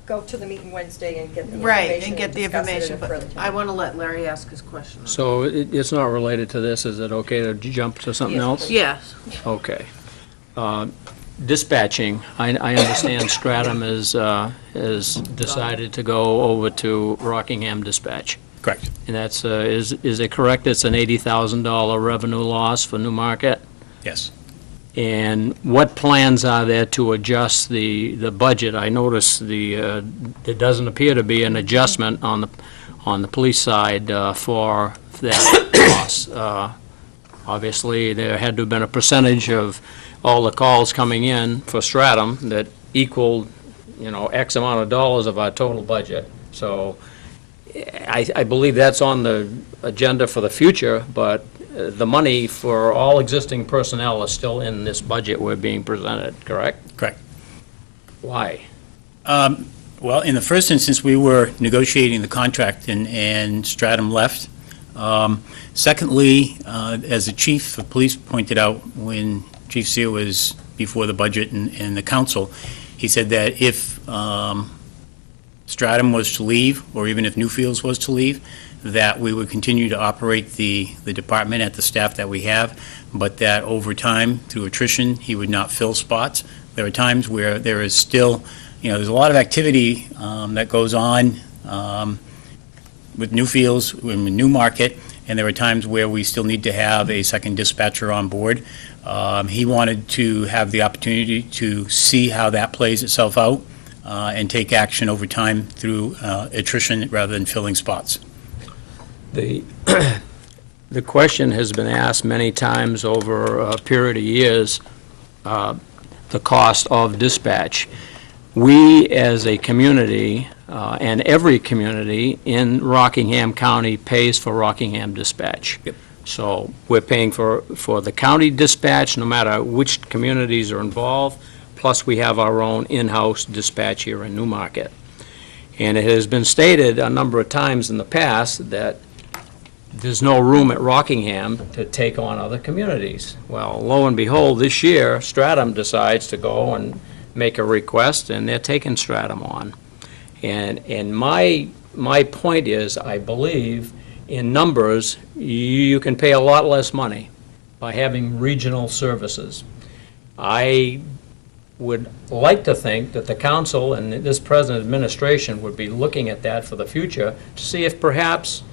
Go to the meeting Wednesday and get the right, information. and get the discuss it information, at a but further time. I want to let Larry ask his question. So it's not related to this, is it okay to jump to something Yes, else? please. Yes. Okay. Dispatching, I understand Stratum is decided to go over to Rockingham Dispatch. Correct. And that's, is it correct, it's an $80,000 revenue loss for Newmarket? Yes. And what plans are there to adjust the budget? I noticed there doesn't appear to be an adjustment on the police side for that loss. Obviously, there had to have been a percentage of all the calls coming in for Stratum that equaled, X amount of dollars of our total budget. So I believe that's on the agenda for the future, but the money for all existing personnel is still in this budget we're being presented, correct? Correct. Why? Well, in the first instance, we were negotiating the contract and Stratum left. Secondly, as the chief of police pointed out when Chief Sear was before the budget and the council, he said that if Stratum was to leave, or even if Newfields was to leave, that we would continue to operate the department at the staff that we have, but that over time, through attrition, he would not fill spots. There are times where there is still, there's a lot of activity that goes on with Newfields, in Newmarket, and there are times where we still need to have a second dispatcher on board. He wanted to have the opportunity to see how that plays itself out and take action over time through attrition rather than filling spots. The question has been asked many times over a period of years, the cost of dispatch. we as a community, and every community in Rockingham County pays for Rockingham Dispatch. Yep. So we're paying for the county dispatch, no matter which communities are involved, plus we have our own in-house dispatch here in Newmarket. And it has been stated a number of times in the past that there's no room at Rockingham to take on other communities. Well, lo and behold, this year, Stratham decides to go and make a request, and they're taking Stratham on. And my point is, I believe, in numbers, you can pay a lot less money by having regional services. I would like to think that the council and this present administration would be looking at that for the future to see if perhaps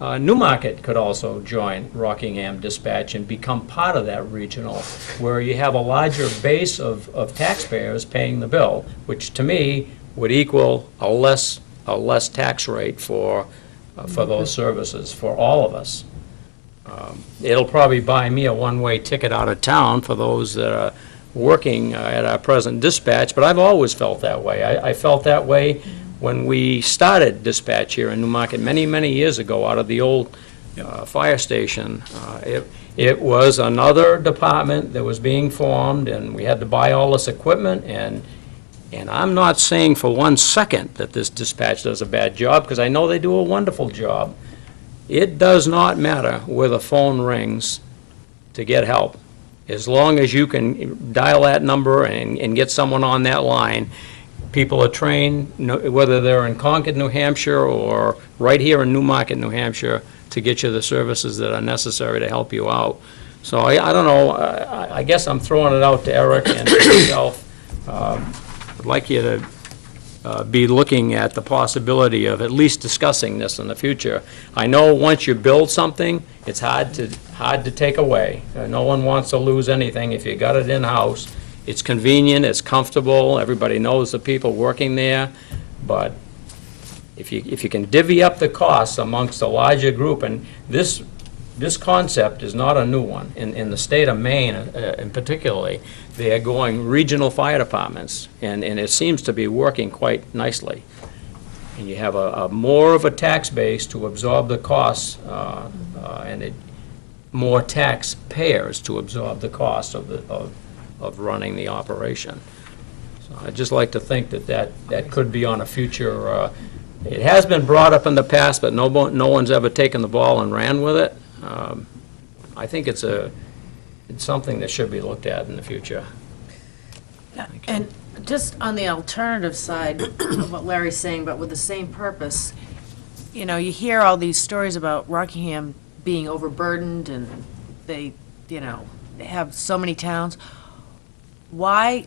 Newmarket could also join Rockingham Dispatch and become part of that regional, where you have a larger base of taxpayers paying the bill, which to me would equal a less tax rate for those services for all of us. It'll probably buy me a one-way ticket out of town for those that are working at our present dispatch, but I've always felt that way. I felt that way when we started dispatch here in Newmarket many, many years ago out of the old fire station. It was another department that was being formed, and we had to buy all this equipment, and I'm not saying for 1 second that this dispatch does a bad job, because I know they do a wonderful job. It does not matter where the phone rings to get help. As long as you can dial that number and get someone on that line, people are trained, whether they're in Concord, New Hampshire, or right here in Newmarket, New Hampshire, to get you the services that are necessary to help you out. So I don't know, I guess I'm throwing it out to Eric and to yourself. I'd like you to be looking at the possibility of at least discussing this in the future. I know once you build something, it's hard to take away. No one wants to lose anything if you got it in-house. It's convenient, it's comfortable, everybody knows the people working there, but if you can divvy up the costs amongst a larger group, and this concept is not a new one. In the state of Maine, in particularly, they are going regional fire departments, and it seems to be working quite nicely. And you have a more of a tax base to absorb the costs, and more taxpayers to absorb the cost of running the operation. So I'd just like to think that could be on a future. It has been brought up in the past, but no one's ever taken the ball and ran with it. I think it's something that should be looked at in the future. And just on the alternative side of what Larry's saying, but with the same purpose, you know, you hear all these stories about Rockingham being overburdened and they have so many towns. Why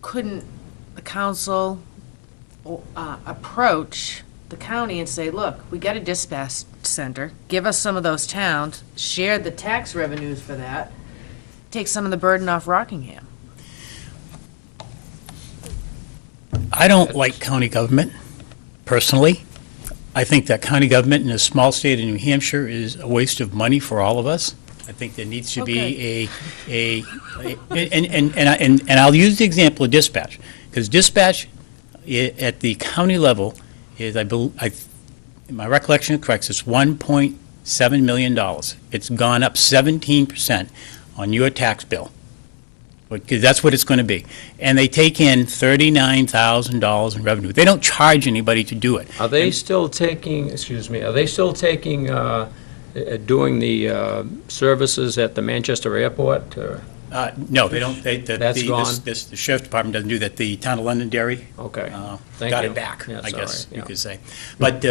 couldn't the council approach the county and say, look, we got a dispatch center, give us some of those towns, share the tax revenues for that, take some of the burden off Rockingham? I don't like county government, personally. I think that county government in a small state of New Hampshire is a waste of money for all of us. I think there needs to be and I'll use the example of dispatch, because dispatch at the county level is, my recollection is correct, it's $1.7 million. It's gone up 17% on your tax bill, because that's what it's going to be. And they take in $39,000 in revenue. They don't charge anybody to do it. Are they still taking, doing the services at the Manchester airport? Or? No, they don't. That's gone? The sheriff's department doesn't do that. The town of Londonderry Okay. Thank got you. it back, Yeah, I guess sorry, you yeah. could say. But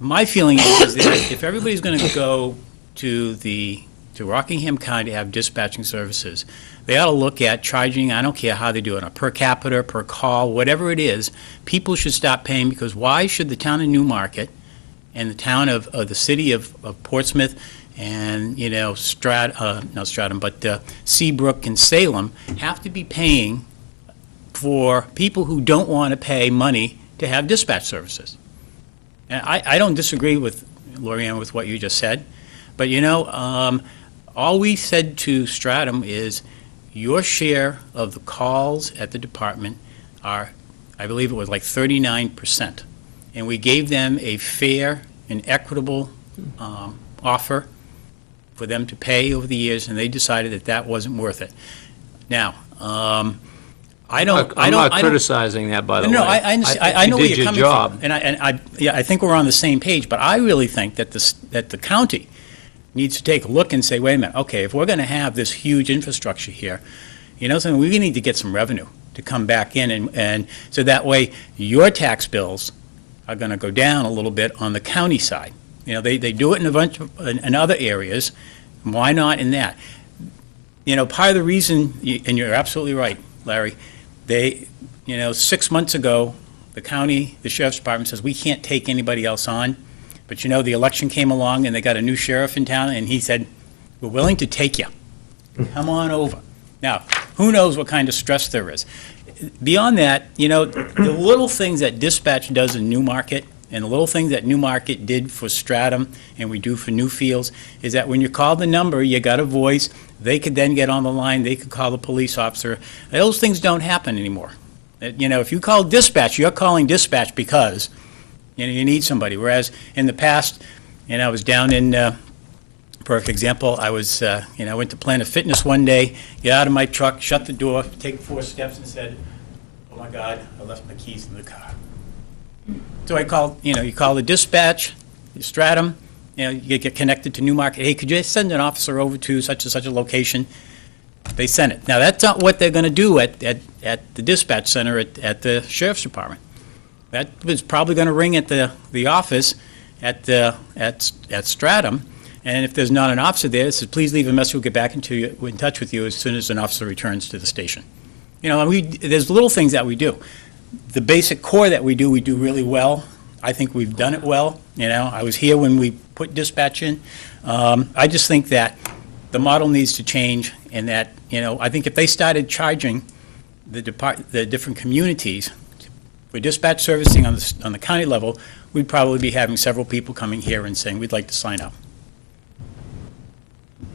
my feeling is that if everybody's going to go to Rockingham County to have dispatching services, they ought to look at charging. I don't care how they do it, a per capita, per call, whatever it is. People should stop paying, because why should the town of Newmarket and the town of the city of Portsmouth and, not Stratham, but Seabrook and Salem have to be paying for people who don't want to pay money to have dispatch services? And I don't disagree with, Lorianne, with what you just said, but all we said to Stratham is, your share of the calls at the department are, I believe it was like 39%. And we gave them a fair and equitable offer for them to pay over the years, and they decided that that wasn't worth it. Now, I don't. I'm not criticizing that, by the way. No, I know where you're coming from. And I think we're on the same page, but I really think that the county needs to take a look and say, wait a minute, okay, if we're going to have this huge infrastructure here, you know something, we need to get some revenue to come back in, and so that way your tax bills are going to go down a little bit on the county side. You know, they do it in a bunch of, in other areas. Why not in that? You know, part of the reason, and you're absolutely right, Larry, 6 months ago, the sheriff's department says, we can't take anybody else on. But you know, the election came along and they got a new sheriff in town and he said, we're willing to take you. Come on over. Now, who knows what kind of stress there is. Beyond that, you know, the little things that dispatch does in Newmarket and the little things that Newmarket did for Stratham and we do for Newfields is that when you call the number, you got a voice, they could then get on the line, they could call the police officer. Those things don't happen anymore. You know, if you call dispatch, you're calling dispatch because, you know, you need somebody. Whereas in the past, and I was down in, perfect example, I was, I went to Planet Fitness one day, get out of my truck, shut the door, take 4 steps and said, oh my God, I left my keys in the car. So I called, you call the dispatch, Stratham, you get connected to Newmarket. Hey, could you send an officer over to such and such a location? They sent it. Now, that's not what they're going to do at the dispatch center at the sheriff's department. That was probably going to ring at the office at Stratham, and if there's not an officer there, it says, please leave a message, we'll get back in touch with you as soon as an officer returns to the station. You know, there's little things that we do. The basic core that we do really well. I think we've done it well. You know, I was here when we put dispatch in. I just think that the model needs to change, and that, I think if they started charging the different communities for dispatch servicing on the county level, we'd probably be having several people coming here and saying, we'd like to sign up.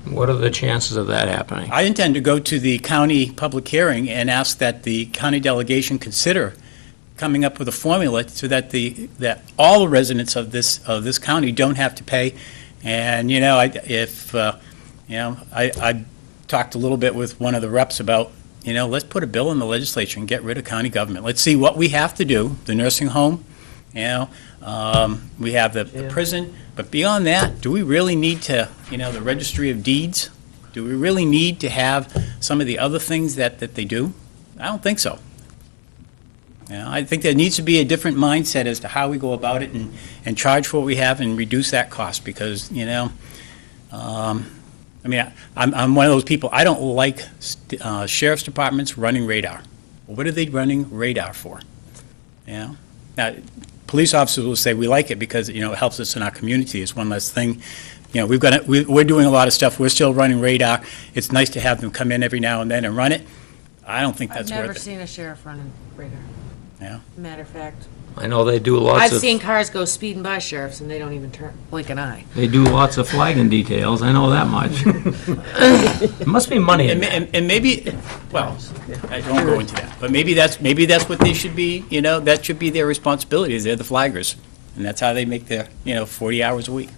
What are the chances of that happening? I intend to go to the county public hearing and ask that the county delegation consider coming up with a formula so that that all the residents of this county don't have to pay. And I talked a little bit with one of the reps about, let's put a bill in the legislature and get rid of county government. Let's see what we have to do. The nursing home, we have the prison, but beyond that, do we really need to, the registry of deeds? Do we really need to have some of the other things that they do? I don't think so. I think there needs to be a different mindset as to how we go about it and charge for what we have and reduce that cost, because, I'm one of those people, I don't like sheriff's departments running radar. What are they running radar for? Now, police officers will say we like it because, it helps us in our community. It's one less thing. We're doing a lot of stuff. We're still running radar. It's nice to have them come in every now and then and run it. I don't think that's I've worth never it. seen a sheriff running radar. Yeah. Matter of fact, I know they do lots I've of, seen cars go speeding by sheriffs and they don't even blink an eye. they do lots of flagging details, I know that much. There must be money in that. And maybe, well, I don't go into that, but maybe that's what they should be, that should be their responsibility, is they're the flaggers. And that's how they make their, 40 hours a week.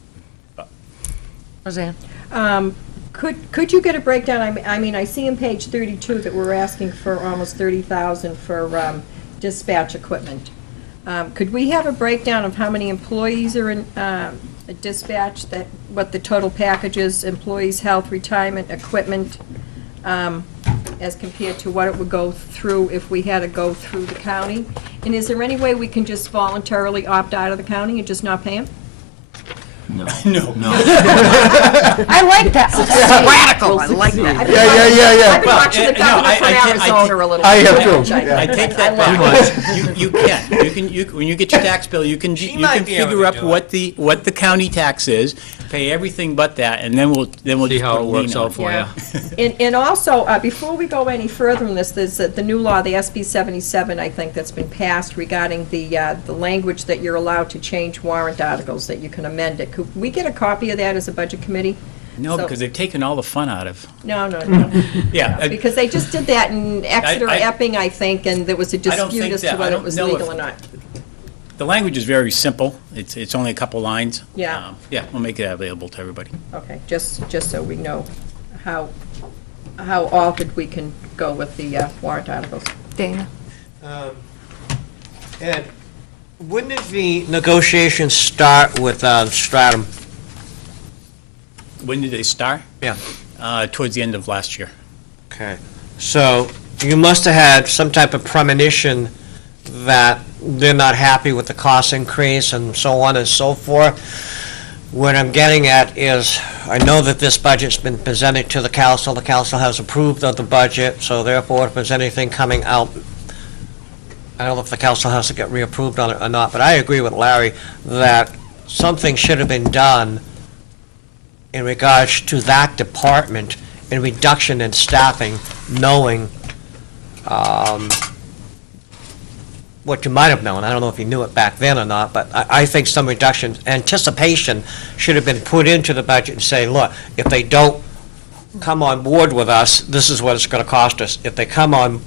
Roseanne? Could you get a breakdown? I see on page 32 that we're asking for almost $30,000 for dispatch equipment. Could we have a breakdown of how many employees are in dispatch, what the total package is, employees, health, retirement, equipment, as compared to what it would go through if we had to go through the county? And is there any way we can just voluntarily opt out of the county and just not pay them? No. No. I like that. Radical, I like that. Yeah. I've been watching the governor from Arizona a little bit. I have too. which I take that back. You can. When you get your tax bill, you can might be able figure to up do what the county tax is, pay everything but that, and then we'll See just how put a it lien works on out for you. And also, before we go any further in this, there's the new law, the SB 77, I think, that's been passed regarding the language that you're allowed to change warrant articles, that you can amend it. Could we get a copy of that as a budget committee? No, So- because they've taken all the fun out of. No. Yeah. Because they just did that in Exeter, I- Epping, I think, and there was a I don't dispute think as to that- I whether it don't was know legal if- or not. The language is very simple. It's only a couple lines. Yeah. Yeah, we'll make it available to everybody. Okay, just so we know how altered we can go with the warrant articles. Dana? Ed, when did the negotiations start with Stratum? When did they start? Yeah. Towards the end of last year. Okay, so you must have had some type of premonition that they're not happy with the cost increase and so on and so forth. What I'm getting at is, I know that this budget's been presented to the council has approved of the budget, so therefore, if there's anything coming out, I don't know if the council has to get reapproved on it or not, but I agree with Larry that something should have been done in regards to that department in reduction in staffing, knowing what you might have known. I don't know if you knew it back then or not, but I think some reduction, anticipation should have been put into the budget and say, look, if they don't come on board with us, this is what it's going to cost us. If they come on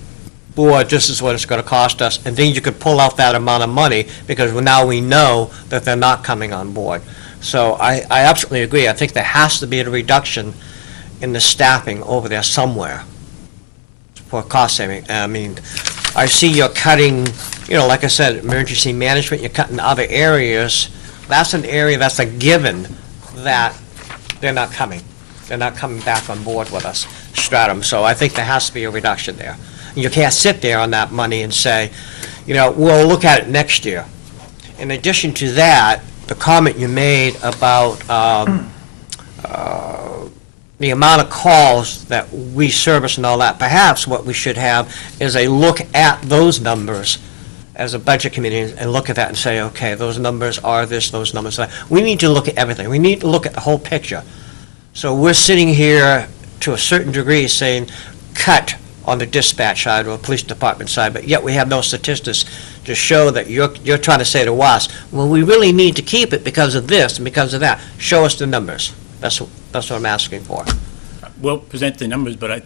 board, this is what it's going to cost us. And then you could pull out that amount of money because now we know that they're not coming on board. So I absolutely agree. I think there has to be a reduction in the staffing over there somewhere for cost saving. I mean, I see you're cutting, like I said, emergency management, you're cutting other areas. That's an area that's a given that they're not coming. They're not coming back on board with us, Stratum. So I think there has to be a reduction there. You can't sit there on that money and say, we'll look at it next year. In addition to that, the comment you made about the amount of calls that we service and all that, perhaps what we should have is a look at those numbers as a budget committee and look at that and say, okay, those numbers are this, those numbers are that. We need to look at everything. We need to look at the whole picture. So we're sitting here to a certain degree saying, cut on the dispatch side or police department side, but yet we have no statistics to show that you're trying to say to us, well, we really need to keep it because of this and because of that. Show us the numbers. That's what I'm asking for. We'll present the numbers, but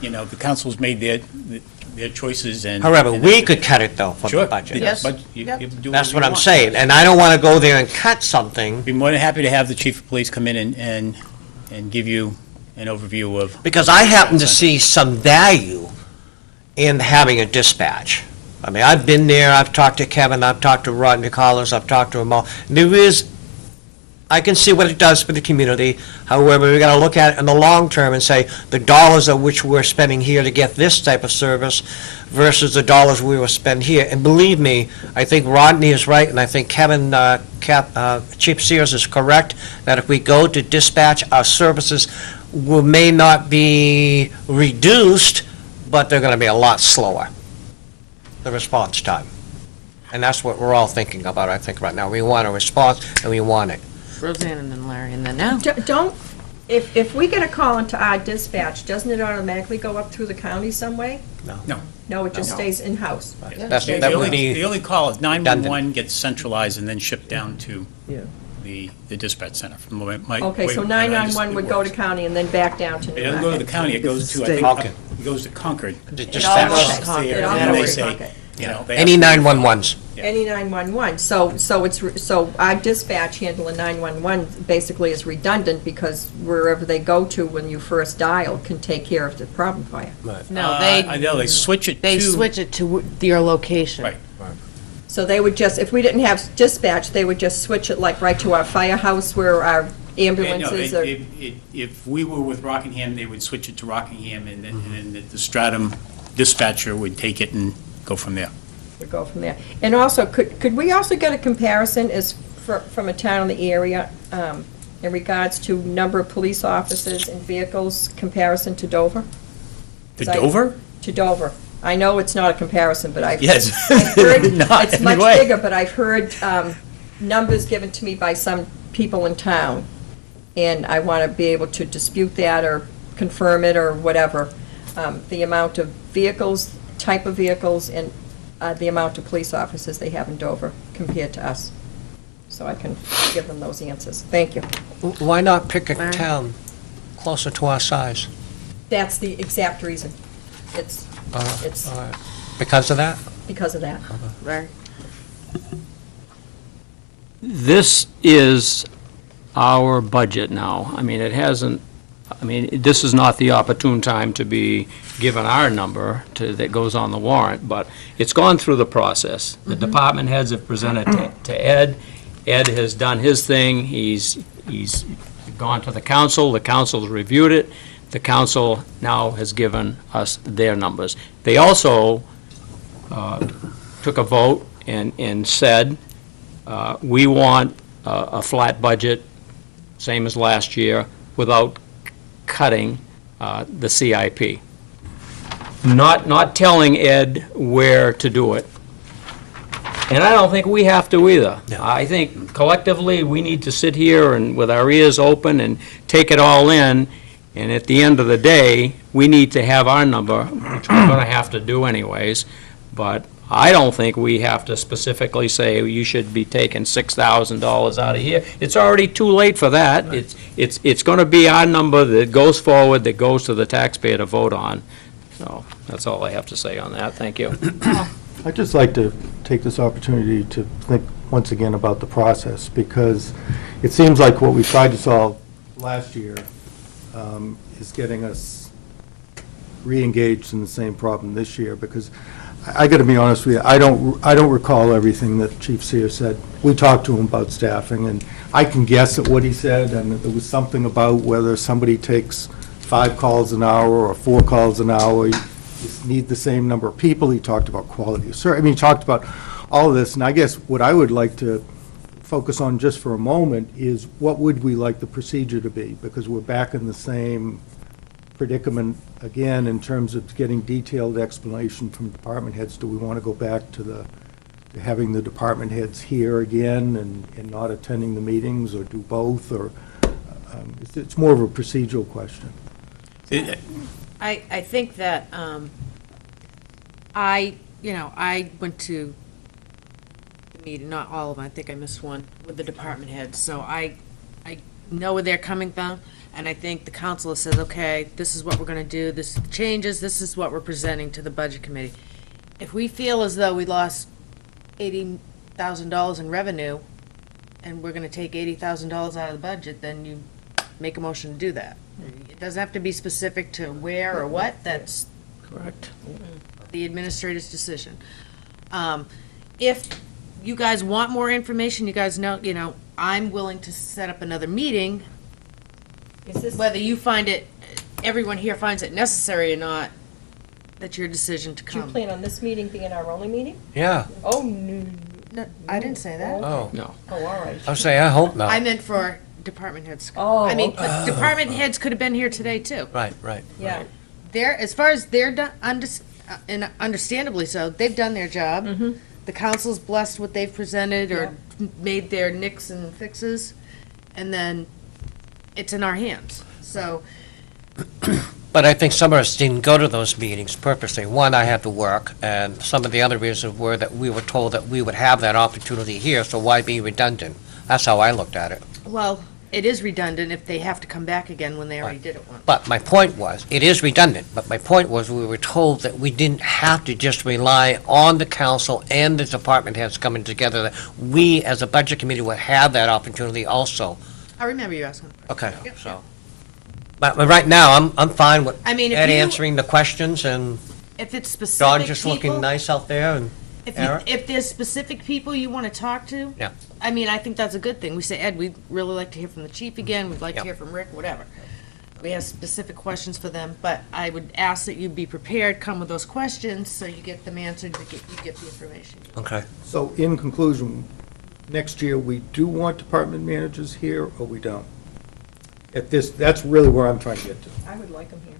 the council's made their choices and. However, we could cut it though from Sure. the budget. Yes. But you Yep. can do That's whatever what you I'm want. saying, and I don't want to go there and cut something, Be more than happy to have the chief of police come in and give you an overview of. because I happen to see some value in having a dispatch. I mean, I've been there, I've talked to Kevin, I've talked to Rodney Collins, I've talked to them all. I can see what it does for the community. However, we got to look at it in the long term and say the dollars of which we're spending here to get this type of service versus the dollars we will spend here. And believe me, I think Rodney is right, and I think Kevin, Chief Sears is correct, that if we go to dispatch, our services may not be reduced, but they're going to be a lot slower, the response time. And that's what we're all thinking about, I think, right now. We want a response, and we want it. Roseanne and then Larry and then now. Don't, if we get a call into our dispatch, doesn't it automatically go up through the county some way? No. No, it just No. stays in-house. That's, The that would only be, call is 911 redundant. gets centralized and then shipped down to Yeah. the dispatch center. From the way my- Okay, way so I understand 911 it would go to works. county and then back down to It doesn't go to the Newmarket. county, it goes to, I think, Concord. it goes to Concord. the It all dispatch. goes Okay. to Concord, It and all then goes they to say, Concord. You know, they Any have to- 911s. Any 911, so our dispatch handling 911 basically is redundant because wherever they go to when you first dial can take care of the problem for you. No, I know, they switch it to. they switch it to your location. Right. So they would just, if we didn't have dispatch, they would just switch it like right to our firehouse where our Yeah, no, ambulances are. If we were with Rockingham, they would switch it to Rockingham, and then the Stratum dispatcher would take it and go from there. We go from there. And also, could we also get a comparison from a town in the area in regards to number of police officers and vehicles comparison to Dover? To 'Cause Dover? To Dover. I know it's not a comparison, but I've Yes. I've heard, Not it's much anyway. bigger, but I've heard numbers given to me by some people in town, and I want to be able to dispute that or confirm it or whatever. The amount of vehicles, type of vehicles, and the amount of police officers they have in Dover compared to us. So I can give them those answers. Thank you. Why not pick a Larry? town closer to our size? That's the exact reason. It's It's- All right. Because of that? because of that. Right. This is our budget now. I mean, it hasn't, I mean, this is not the opportune time to be given our number that goes on the warrant, but it's gone through the process. The department heads have presented to Ed. Ed has done his thing. He's gone to the council's reviewed it. The council now has given us their numbers. They also took a vote and said, we want a flat budget, same as last year, without cutting the CIP. Not telling Ed where to do it. And I don't think we have to either. No. I think collectively, we need to sit here and with our ears open and take it all in. And at the end of the day, we need to have our number, which we're going to have to do anyways. But I don't think we have to specifically say you should be taking $6,000 out of here. It's already too late for that. Right. It's going to be our number that goes forward, that goes to the taxpayer to vote on. So that's all I have to say on that. Thank you. I'd just like to take this opportunity to think once again about the process, because it seems like what we tried to solve last year is getting us re-engaged in the same problem this year, because I got to be honest with you, I don't recall everything that Chief Seer said. We talked to him about staffing, and I can guess at what he said, and there was something about whether somebody takes 5 calls an hour or 4 calls an hour, you need the same number of people. He talked about quality of service. I mean, he talked about all of this, and I guess what I would like to focus on just for a moment is what would we like the procedure to be? Because we're back in the same predicament again in terms of getting detailed explanation from department heads. Do we want to go back to having the department heads here again and not attending the meetings, or do both, or it's more of a procedural question. I think that, I went to the meeting, not all of them, I think I missed one, with the department heads, so I know where they're coming from, and I think the council says, okay, this is what we're gonna do, this is the changes, this is what we're presenting to the budget committee. If we feel as though we lost $80,000 in revenue, and we're gonna take $80,000 out of the budget, then you make a motion to do that. It doesn't have to be specific to where or what, that's Correct. the administrator's decision. If you guys want more information, you guys know, I'm willing to set up another meeting. Is this, Whether you find it, everyone here finds it necessary or not, that's your decision to do you come. plan on this meeting being our only meeting? Yeah. Oh, no. No, I didn't say that. Oh, No. Oh, all right. I was saying, I hope not. I meant for department heads. Oh, I mean, okay. but department heads could have been here today, too. Right, right. Yeah. They're, as far as they're done, and understandably so, they've done their job. The council's blessed what they've presented or made their nicks and fixes, and then it's in our hands. So, But I think some of us didn't go to those meetings purposely. One, I had to work, and some of the other reasons were that we were told that we would have that opportunity here, so why be redundant? That's how I looked at it. well, it is redundant if they have to come back again when they already did it once. But my point was, it is redundant, but my point was we were told that we didn't have to just rely on the council and the department heads coming together, that we, as a budget committee, would have that opportunity also. I remember you asking. Okay, Yep. so. But right now, I'm fine with I mean, if Ed you- answering the questions and If it's specific Dawn just looking people, nice out there and Eric? if there's specific people you want to talk to, Yeah. I mean, I think that's a good thing. We say, Ed, we'd really like to hear from the chief again, we'd like to Yeah. hear from Rick, whatever. We have specific questions for them, but I would ask that you be prepared, come with those questions, so you get them answered, you get the information. Okay. So in conclusion, next year, we do want department managers here, or we don't? That's really where I'm trying to get to. I would like them here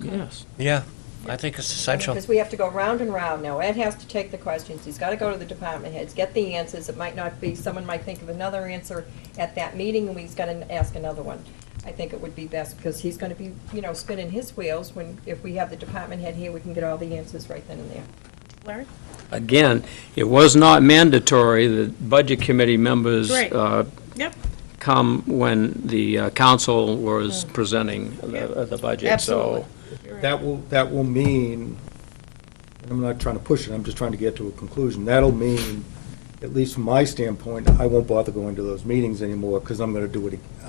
myself. Yes. Yeah, I think it's essential. Because we have to go round and round now. Ed has to take the questions. He's got to go to the department heads, get the answers. It might not be, someone might think of another answer at that meeting, and he's going to ask another one. I think it would be best, because he's going to be, spinning his wheels if we have the department head here, we can get all the answers right then and there. Larry? Again, it was not mandatory that budget committee members Right. Yep. come when the council was presenting the budget, Absolutely. so. That will mean, and I'm not trying to push it, I'm just trying to get to a conclusion. That'll mean, at least from my standpoint, I won't bother going to those meetings anymore, because I'm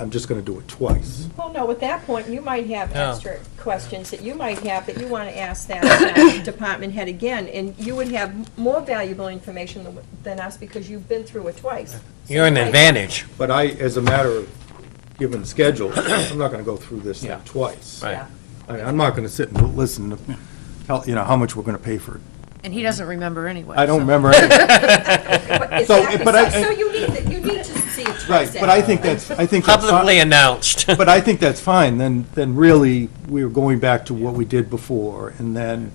just gonna do it twice. Well, no, at that point, you might have Yeah. extra questions that you might have that you want to ask that department head again, and you would have more valuable information than us because you've been through it twice. You're an advantage. But as a matter of given schedule, I'm not gonna go through this thing Yeah. twice. Right. I'm not gonna sit and listen to, how much we're gonna pay for it. And he doesn't remember anyway. I don't so. remember anything. But exactly, but I- so you need to see it twice. Right, but I think that's fine. Publicly announced. But I think that's fine, then really, we're going back to what we did before, and then,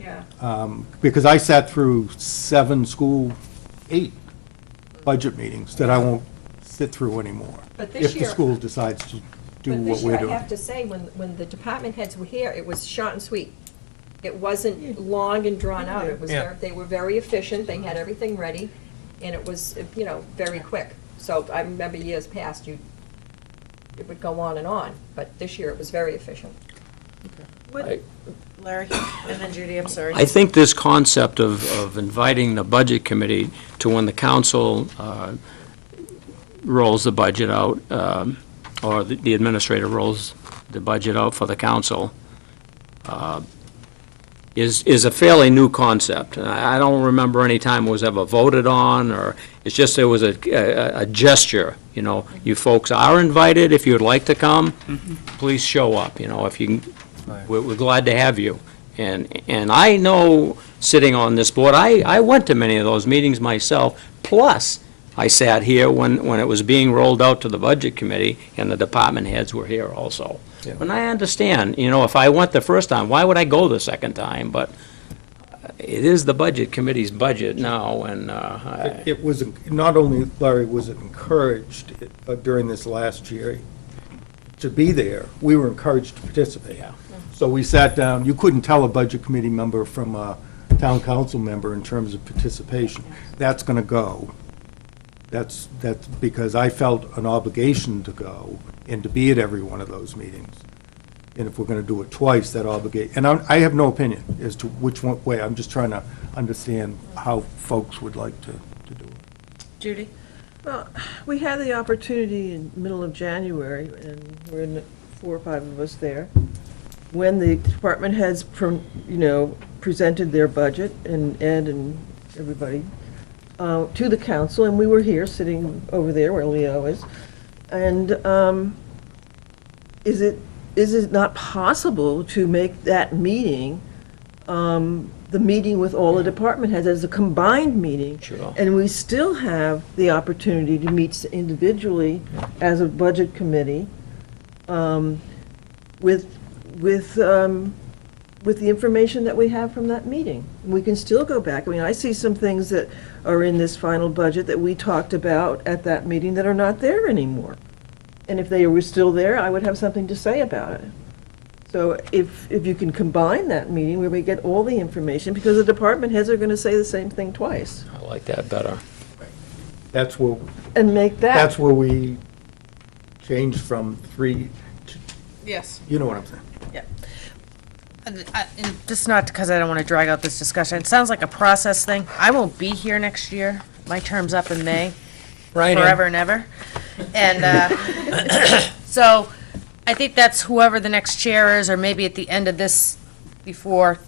Yeah. because I sat through 8 budget meetings that I won't sit through anymore. But this If the year- school decides to do But what this we're year, I doing. have to say, when the department heads were here, it was short and sweet. It wasn't long and drawn out. It was, Yeah. they were very efficient, they had everything ready, and it was, very quick. So I remember years past, it would go on, but this year it was very efficient. Larry, and then Judy, I'm sorry. I think this concept of inviting the budget committee to when the council rolls the budget out, or the administrator rolls the budget out for the council, is a fairly new concept. I don't remember any time it was ever voted on, or it's just there was a gesture, you folks are invited, if you'd like to come, please show up, if you can, we're glad to have you. And I know, sitting on this board, I went to many of those meetings myself, plus I sat here when it was being rolled out to the budget committee, and the department heads were here also. Yeah. And I understand, if I went the first time, why would I go the second time? But it is the budget committee's budget now, and It was, not only, Larry, was it encouraged during this last year to be there, we were encouraged to participate. Yeah. So we sat down, you couldn't tell a budget committee member from a town council member in terms of participation. That's gonna go. That's because I felt an obligation to go and to be at every one of those meetings. And if we're gonna do it twice, that obligate, and I have no opinion as to which way, I'm just trying to understand how folks would like to do it. Judy? Well, we had the opportunity in middle of January, and we're in 4 or 5 of us there, when the department heads, presented their budget, and Ed and everybody, to the council, and we were here, sitting over there where Leo is. And is it not possible to make that meeting, the meeting with all the department heads as a combined meeting? Sure. And we still have the opportunity to meet individually as a budget committee, with the information that we have from that meeting. We can still go back. I mean, I see some things that are in this final budget that we talked about at that meeting that are not there anymore. And if they were still there, I would have something to say about it. So if you can combine that meeting where we get all the information, because the department heads are gonna say the same thing twice, I like that better. That's where, and make that. that's where we changed from 3 to, Yes. you know what I'm saying? And just not because I don't want to drag out this discussion, it sounds like a process thing. I won't be here next year. My term's up in May. Right. Forever and ever. And so I think that's whoever the next chair is, or maybe at the end of this, before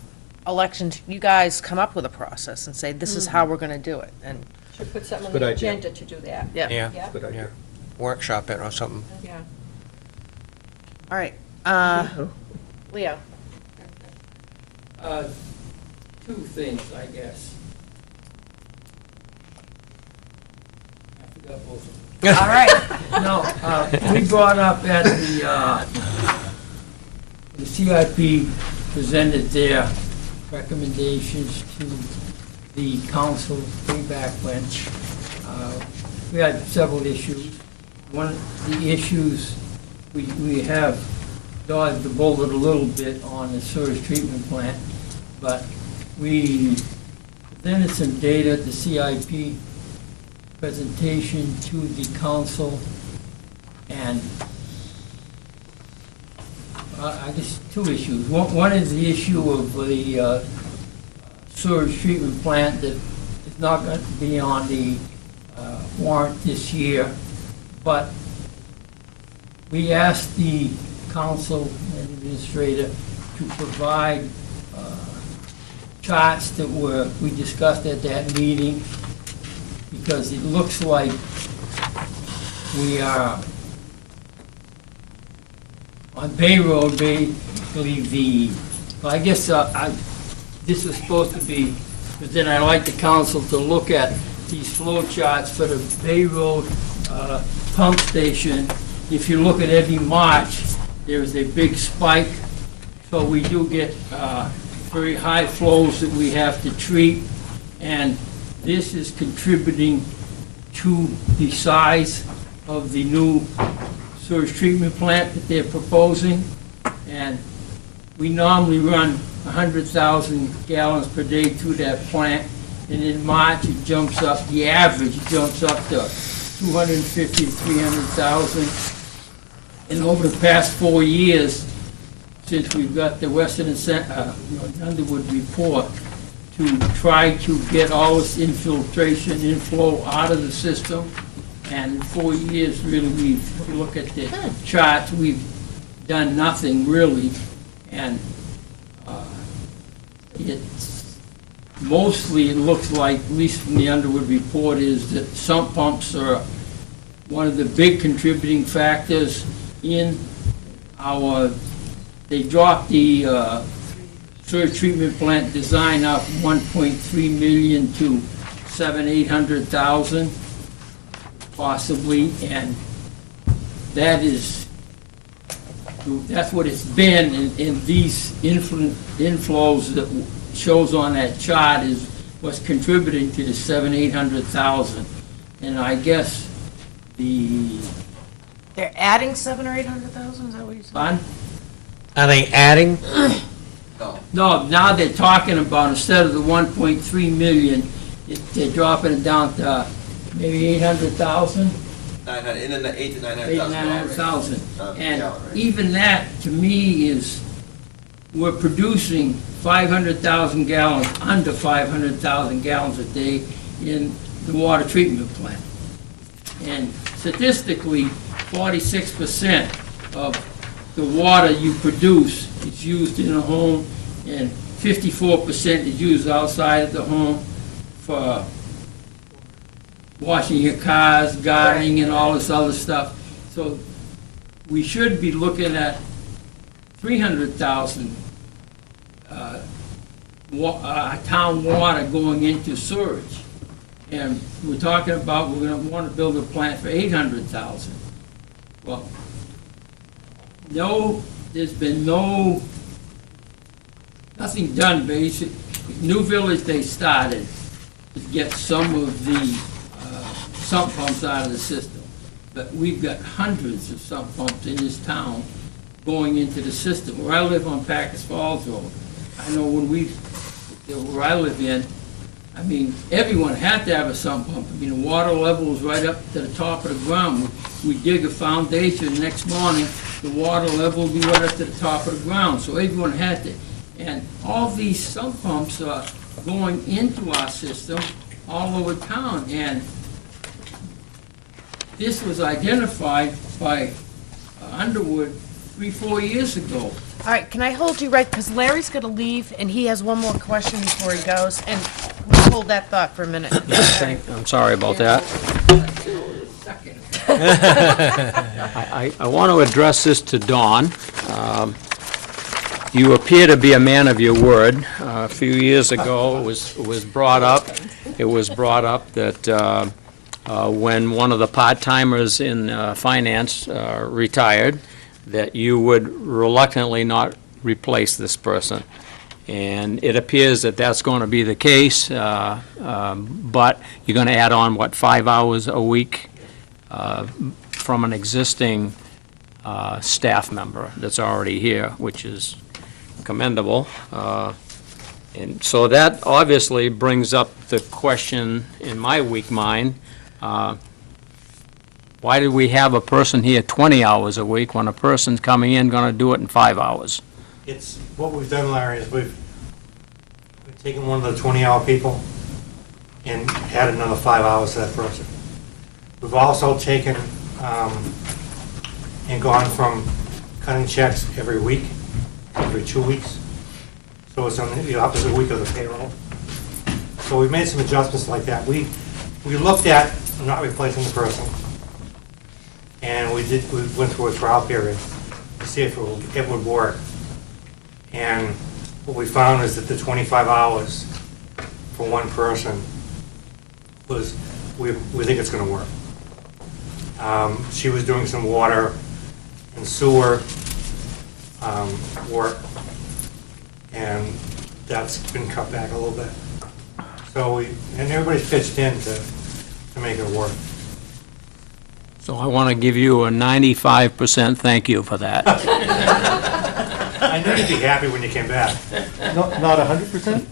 elections, you guys come up with a process and say, this is how we're going to do it. And, Should put something on Good the idea. agenda to do that. yeah. Yeah. Yeah, Good idea. Workshop it or something. yeah. All right. Leo? Two things, I guess. I forgot both of them. All right. No, we brought up at the CIP presented their recommendations to the council way back when. We had several issues. One of the issues, we have dodged the bullet a little bit on the sewage treatment plant, but we presented some data at the CIP presentation to the council And I guess two issues. One is the issue of the sewage treatment plant that is not going to be on the warrant this year, but we asked the council and administrator to provide charts that we discussed at that meeting, because it looks like we are on Bay Road, basically well, I guess this is supposed to be, but then I'd like the council to look at these flow charts for the Bay Road pump station. If you look at every March, there's a big spike, so we do get very high flows that we have to treat, and this is contributing to the size of the new sewage treatment plant that they're proposing. And we normally run 100,000 gallons per day through that plant, and in March it jumps up, the average jumps up to 250 to 300,000. And over the past 4 years, since we've got the Western and Underwood report, to try to get all this infiltration, inflow out of the system. And in 4 years, really, if you look at the charts, we've done nothing really. And it's mostly, it looks like, at least from the Underwood report, is that sump pumps are one of the big contributing factors in our, they dropped the sewage treatment plant design up 1.3 million to 800,000 possibly, and that's what it's been, and these inflows that shows on that chart is what's contributing to the 800,000. And I guess They're adding 700,000 or 800,000, is that what you said? fund. Are they adding? No, now they're talking about, instead of the 1.3 million, they're dropping it down to maybe 800,000, 900, in the 8 to 900,000. 900,000. And gallon, right? even that, to me, is, we're producing 500,000 gallons, under 500,000 gallons a day in the water treatment plant. And statistically, 46% of the water you produce is used in a home, and 54% is used outside of the home for washing your cars, gardening, and all this other stuff. So we should be looking at 300,000 town water going into sewage. And we're talking about, we're gonna wanna build a plant for 800,000. Well, no, there's been nothing done, basically. New Village, they started to get some of the sump pumps out of the system. But we've got hundreds of sump pumps in this town going into the system. Where I live on Packers Falls Road, I know where I live in, I mean, everyone had to have a sump pump. I mean, the water level was right up to the top of the ground. We dig a foundation, next morning, the water level will be right up to the top of the ground. So everyone had to. And all these sump pumps are going into our system all over town. And this was identified by Underwood 3-4 years ago. All right, can I hold you right, because Larry's going to leave, and he has one more question before he goes, and we'll hold that thought for a minute. I'm sorry about that. I want to address this to Dawn. You appear to be a man of your word. A few years ago, it was brought up that when one of the part-timers in finance retired, that you would reluctantly not replace this person. And it appears that that's going to be the case, but you're going to add on, 5 hours a week from an existing staff member that's already here, which is commendable. And so that obviously brings up the question in my weak mind, Why did we have a person here 20 hours a week when a person's coming in gonna do it in 5 hours? It's, what we've done, Larry, is we've taken one of the 20-hour people and added another 5 hours to that person. We've also taken and gone from cutting checks every week, every 2 weeks. So it's on the opposite week of the payroll. So we've made some adjustments like that. We looked at not replacing the person, and we went through a trial period to see if it would work. And what we found is that the 25 hours for one person was, we think it's going to work. She was doing some water and sewer work, and that's been cut back a little bit. So and everybody's pitched in to make it work. So I wanna give you a 95% thank you for that. I knew you'd be happy when you came back. Not 100%?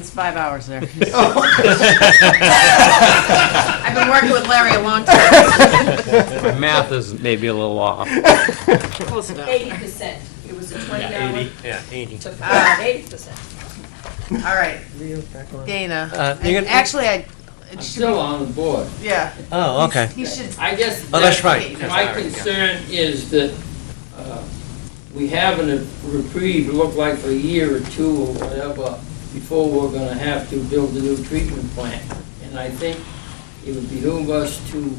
It's 5 hours there. I've been working with Larry a long time. My math is maybe a little off. Close enough. 80%. It was a 20-hour. Yeah, 80. Took about 80%. All right, Leo's back on. Dana. you And can- actually, it I'm should still be, on the board. yeah. Oh, okay. He should, I guess Oh, that's right. my concern is that we have a reprieve, it looked like for a year or two or whatever, before we're gonna have to build a new treatment plant. And I think it would behoove us to,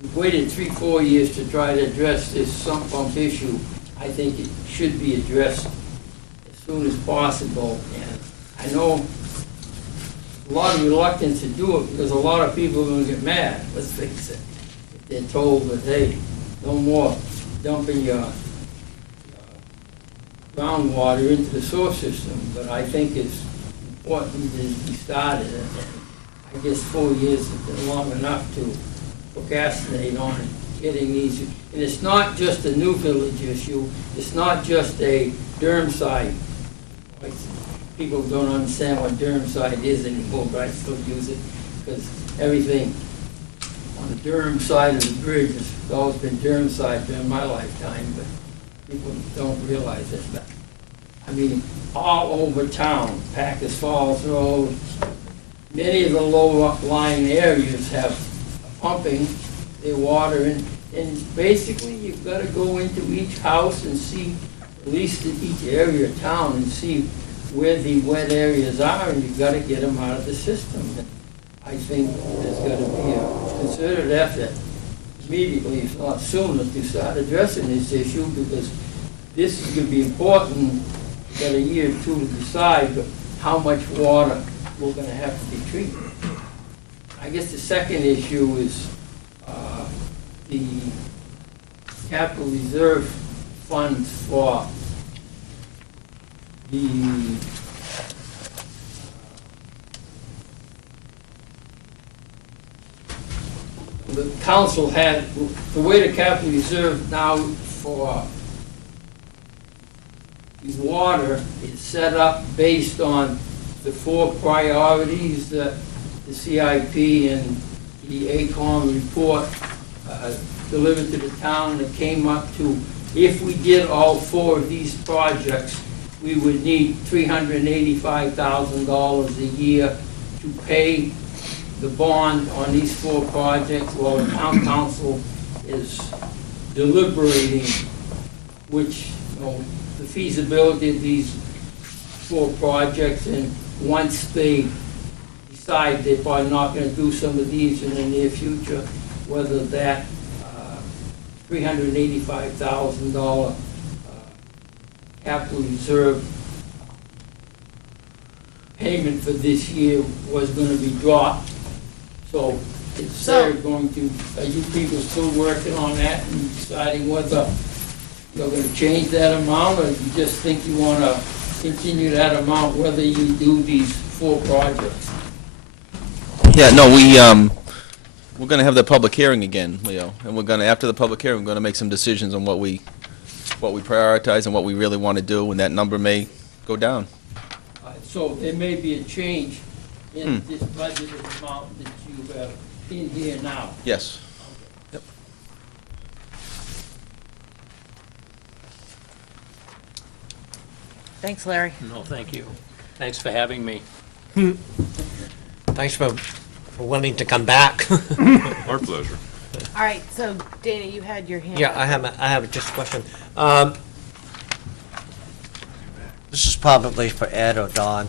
we've waited 3-4 years to try to address this sump pump issue. I think it should be addressed as soon as possible. And I know a lot of reluctance to do it because a lot of people are gonna get mad, let's face it. If they're told that, hey, no more dumping your groundwater into the sewer system, but I think it's important that we started it. I guess 4 years has been long enough to procrastinate on getting these, and it's not just a New Village issue, it's not just a Durham side. Like, people don't understand what Durham side is anymore, but I still use it, because everything on the Durham side of the bridge has always been Durham side during my lifetime, but people don't realize it. But, I mean, all over town, Packers Falls Road, many of the low-lying areas have pumping their water in, and basically you've got to go into each house and see, at least in each area of town, and see where the wet areas are, and you've got to get them out of the system. I think there's got to be a concerted effort immediately, if not sooner, to start addressing this issue, because this is going to be important. We've got a year or two to decide how much water we're going to have to be treated. I guess the second issue is the capital reserve funds for the council had, the way the capital reserve now for the water is set up based on the 4 priorities that the CIP and the ACOM report delivered to the town, that came up to, if we did all 4 of these projects, we would need $385,000 a year to pay the bond on these 4 projects, while the town council is deliberating which, the feasibility of these 4 projects, and once they decide they're probably not gonna do some of these in the near future, whether that $385,000 capital reserve payment for this year was gonna be dropped. So is there going to, are you people still working on that and deciding whether you're gonna change that amount, or you just think you wanna continue that amount whether you do these 4 projects? Yeah, no, we're gonna have the public hearing again, Leo, and we're gonna, after the public hearing, we're gonna make some decisions on what we prioritize and what we really wanna do, and that number may go down. So there may be a change in this budgeted amount that you have in here now. Yes. Thanks, Larry. No, thank you. Thanks for having me. Thanks for wanting to come back. Our pleasure. All right, so Dana, you had your hand Yeah, up. I have just a question. This is probably for Ed or Don.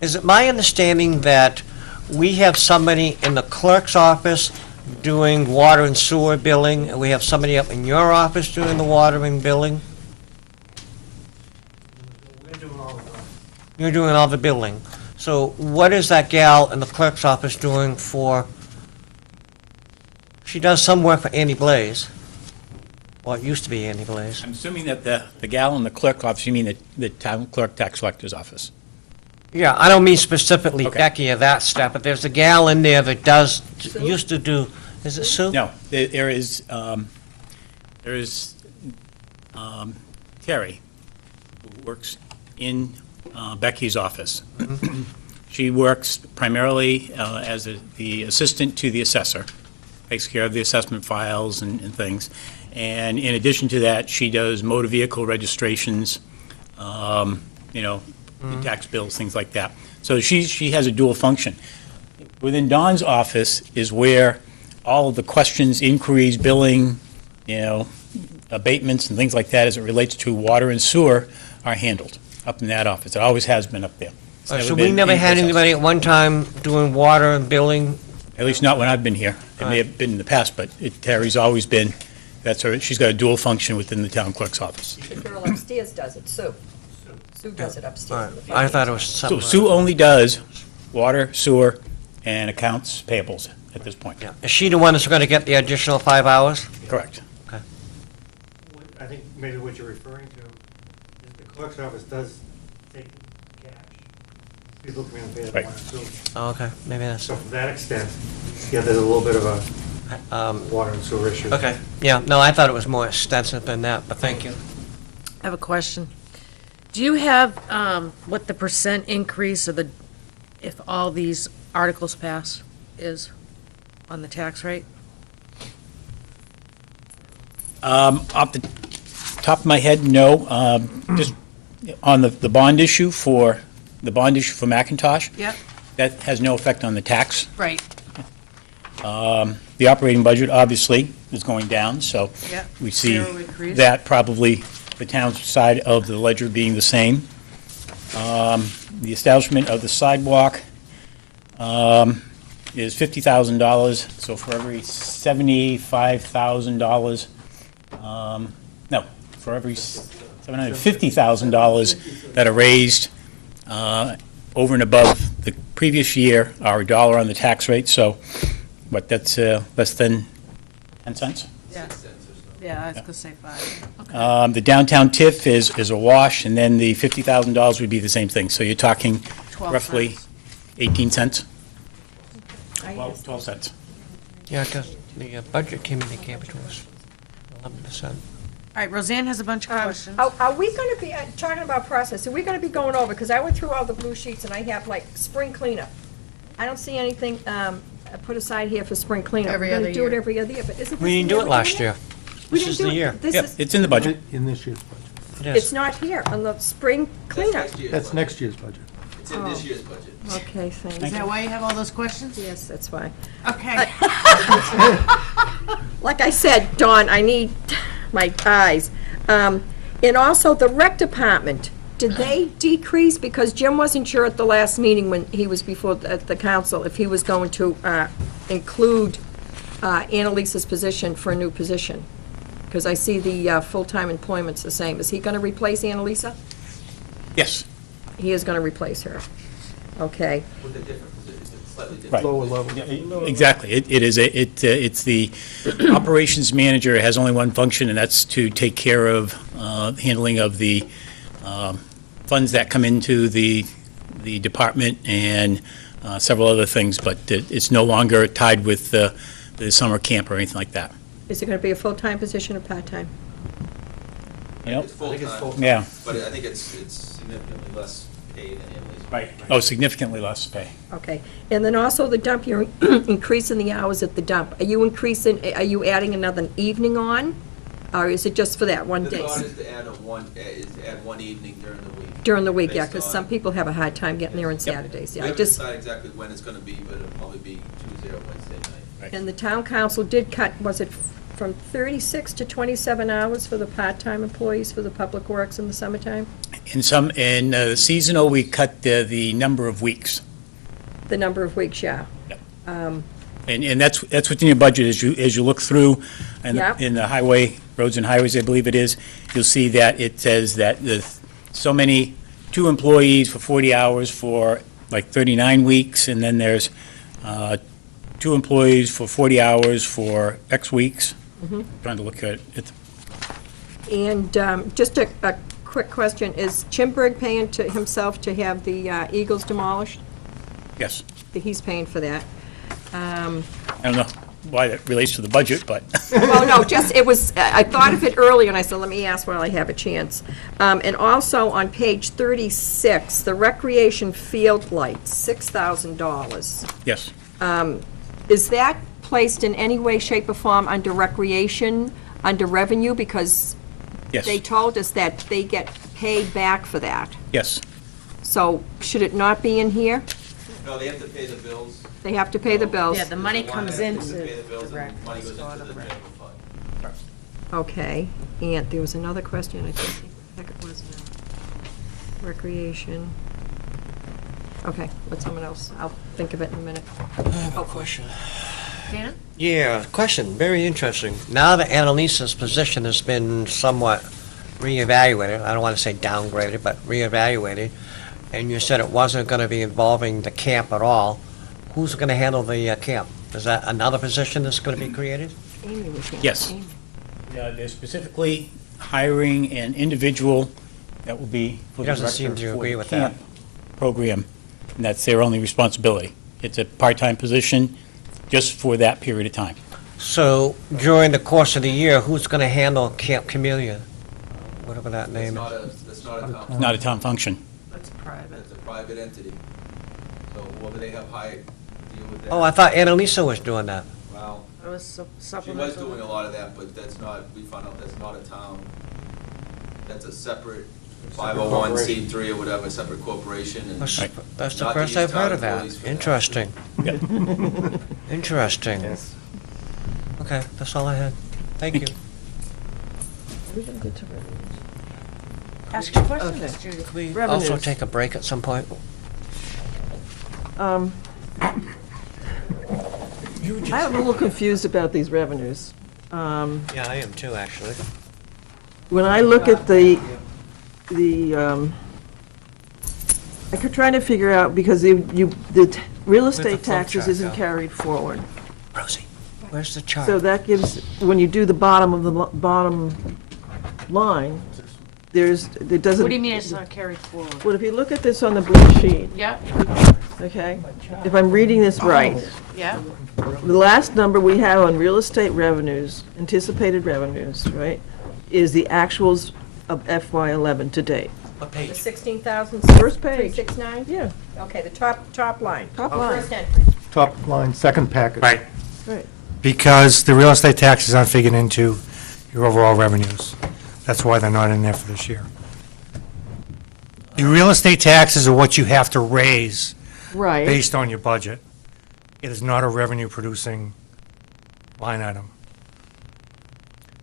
Is it my understanding that we have somebody in the clerk's office doing water and sewer billing, and we have somebody up in your office doing the water and billing? We're doing all of that. You're doing all the billing. So what is that gal in the clerk's office doing for, she does some work for Andy Blaze. Well, it used to be Andy Blaze. I'm assuming that the gal in the clerk office, you mean the town clerk tax collector's office? Yeah, I don't mean specifically Okay. Becky or that stuff, but there's a gal in there that does, used to do, is it Sue? No, there is Terry, who works in Becky's office. She works primarily as the assistant to the assessor, takes care of the assessment files and things. And in addition to that, she does motor vehicle registrations, tax bills, things like that. So she has a dual function. Within Dawn's office is where all of the questions, inquiries, billing, abatements and things like that as it relates to water and sewer are handled up in that office. It always has been up there. It's So we been never had anyplace else. anybody at one time doing water and billing? At least not when I've been here. It may have been in the past, but Terry's always been, that's her, she's got a dual function within the town clerk's office. The girl upstairs does it, Sue. Sue does it All upstairs. right, in the I thought it finance. was So something. Sue only does water, sewer, and accounts payables at this point. Yeah. Is she the one that's going to get the additional 5 hours? Correct. I think maybe what you're referring to is the clerk's office does take cash. People come in and pay the Right. water and sewer. Oh, okay, maybe that's, So from that extent, yeah, there's a little bit of a water and sewer issue. okay. Yeah, no, I thought it was more extensive than that, but thank you. I have a question. Do you have what the percent increase of if all these articles pass is on the tax rate? Off the top of my head, no. Just on the bond issue for McIntosh, Yep. that has no effect on the tax. Right. The operating budget, obviously, is going down, so Yep. we see Zero increase. that probably the town's side of the ledger being the same. The establishment of the sidewalk is $50,000, so for every $75,000, for every $750,000 that are raised over and above the previous year are $1 on the tax rate, so, but that's less than 10 cents. Yeah. Yeah, I was gonna say 5. The downtown TIF is a wash, and then the $50,000 would be the same thing. So you're talking 12 roughly cents. 18 cents? I 12 cents. Yeah, because the budget came in, they gave it to us, 11%. All right, Roseanne has a bunch of questions. Are we gonna be, talking about process, are we gonna be going over, because I went through all the blue sheets and I have like spring cleanup. I don't see anything, put aside here for spring cleanup. Every We're other gonna do it year. every other year, but isn't this? We didn't the do year it we're last doing year. We This didn't is do the it. year. This Yep, is, it's in the budget. In this year's budget. It it's is. not here on the spring cleanup. That's next year's budget. It's in this year's budget. Okay, Is thanks. that why you have all those questions? Yes, that's why. Okay. Like I said, Dawn, I need my eyes. And also the rec department, did they decrease? Because Jim wasn't sure at the last meeting when he was before the council if he was going to include Annalisa's position for a new position. Because I see the full-time employment's the same. Is he going to replace Annalisa? Yes, He is going to replace her. Okay. With a different position, slightly different. right. Lower level. Exactly. It's the operations manager has only one function, and that's to take care of handling of the funds that come into the department and several other things, but it's no longer tied with the summer camp or anything like that. Is it going to be a full-time position or part-time? You know? It's full-time, Yeah. but I think it's significantly less paid than Emily's. Right. Oh, significantly less pay. Okay. And then also the dump, you're increasing the hours at the dump. Are you adding another evening on? Or is it just for that one day? The thought is to add one evening during the week. During the week, yeah, Based because on- some people have a hard time getting there on Saturdays. We Yeah, I haven't just, decided exactly when it's gonna be, but it'll probably be Tuesday or Wednesday night. and the town council did cut, was it from 36 to 27 hours for the part-time employees for the public works in the summertime? In seasonal, we cut the number of weeks. The number of weeks, yeah. And that's within your budget, as you look through, and Yep. in the highway, roads and highways, I believe it is, you'll see that it says that so many, 2 employees for 40 hours for like 39 weeks, and then there's 2 employees for 40 hours for X weeks. Trying to look at it. And just a quick question, is Chimberg paying to himself to have the Eagles demolished? Yes. He's paying for that. I don't know why that relates to the budget, but Well, no, just, it was, I thought of it earlier, and I said, let me ask while I have a chance. And also, on page 36, the recreation field lights, $6,000. yes. Is that placed in any way, shape, or form under recreation, under revenue? Because Yes. they told us that they get paid back for that. Yes. So should it not be in here? No, they have to pay the bills. They have to pay the bills? Yeah, the money There's a line comes item into to pay the bills the rec, and money goes so out into of the the rec. general fund. Okay, and there was another question, I think, what the heck it was now. Recreation. Okay, let someone else, I'll think of it in a minute. Question. Dana? Yeah, question, very interesting. Now that Annalisa's position has been somewhat reevaluated, I don't want to say downgraded, but reevaluated, and you said it wasn't going to be involving the camp at all, who's going to handle the camp? Is that another position that's going to be created? Amy was here. Yes. Amy. They're specifically hiring an individual that will be for He the doesn't seem director to for agree the with that. camp program, and that's their only responsibility. It's a part-time position just for that period of time. So during the course of the year, who's going to handle Camp Camellia? Whatever that name is. That's not a town. It's not a town function. That's private. It's a private entity. So whoever they have hired to deal with that. Oh, I thought Annalisa was doing that. Well, It was she was supplemental. doing a lot of that, but that's not, we found out that's not a town. That's a separate 501c3 or whatever, separate corporation. And That's Right. that's the Not to first use I've heard town of that. employees for that. Interesting. Yep. Interesting. Okay, that's all I had. Thank you. We're gonna get to revenues. Ask your questions, Okay. Judith. Can we Revenues. also take a break at some point? I'm a little confused about these revenues. Yeah, I am too, actually. When I look at I'm trying to figure out, because real estate flow taxes chart, isn't yeah. carried forward. Rosie, where's the chart? So that gives, when you do the bottom of the bottom line, it doesn't. What do you mean it's not carried forward? Well, if you look at this on the blue sheet, Yeah, okay, if I'm reading this right, yeah, the last number we have on real estate revenues, anticipated revenues, right, is the actuals of FY11 to date. What The page? 16,000, First page. 369? Yeah, Okay, the top line. Top line. First entry. Top line, second packet. Right, right. because the real estate taxes aren't figured into your overall revenues. That's why they're not in there for this year. The real estate taxes are what you have to raise Right. based on your budget. It is not a revenue-producing line item.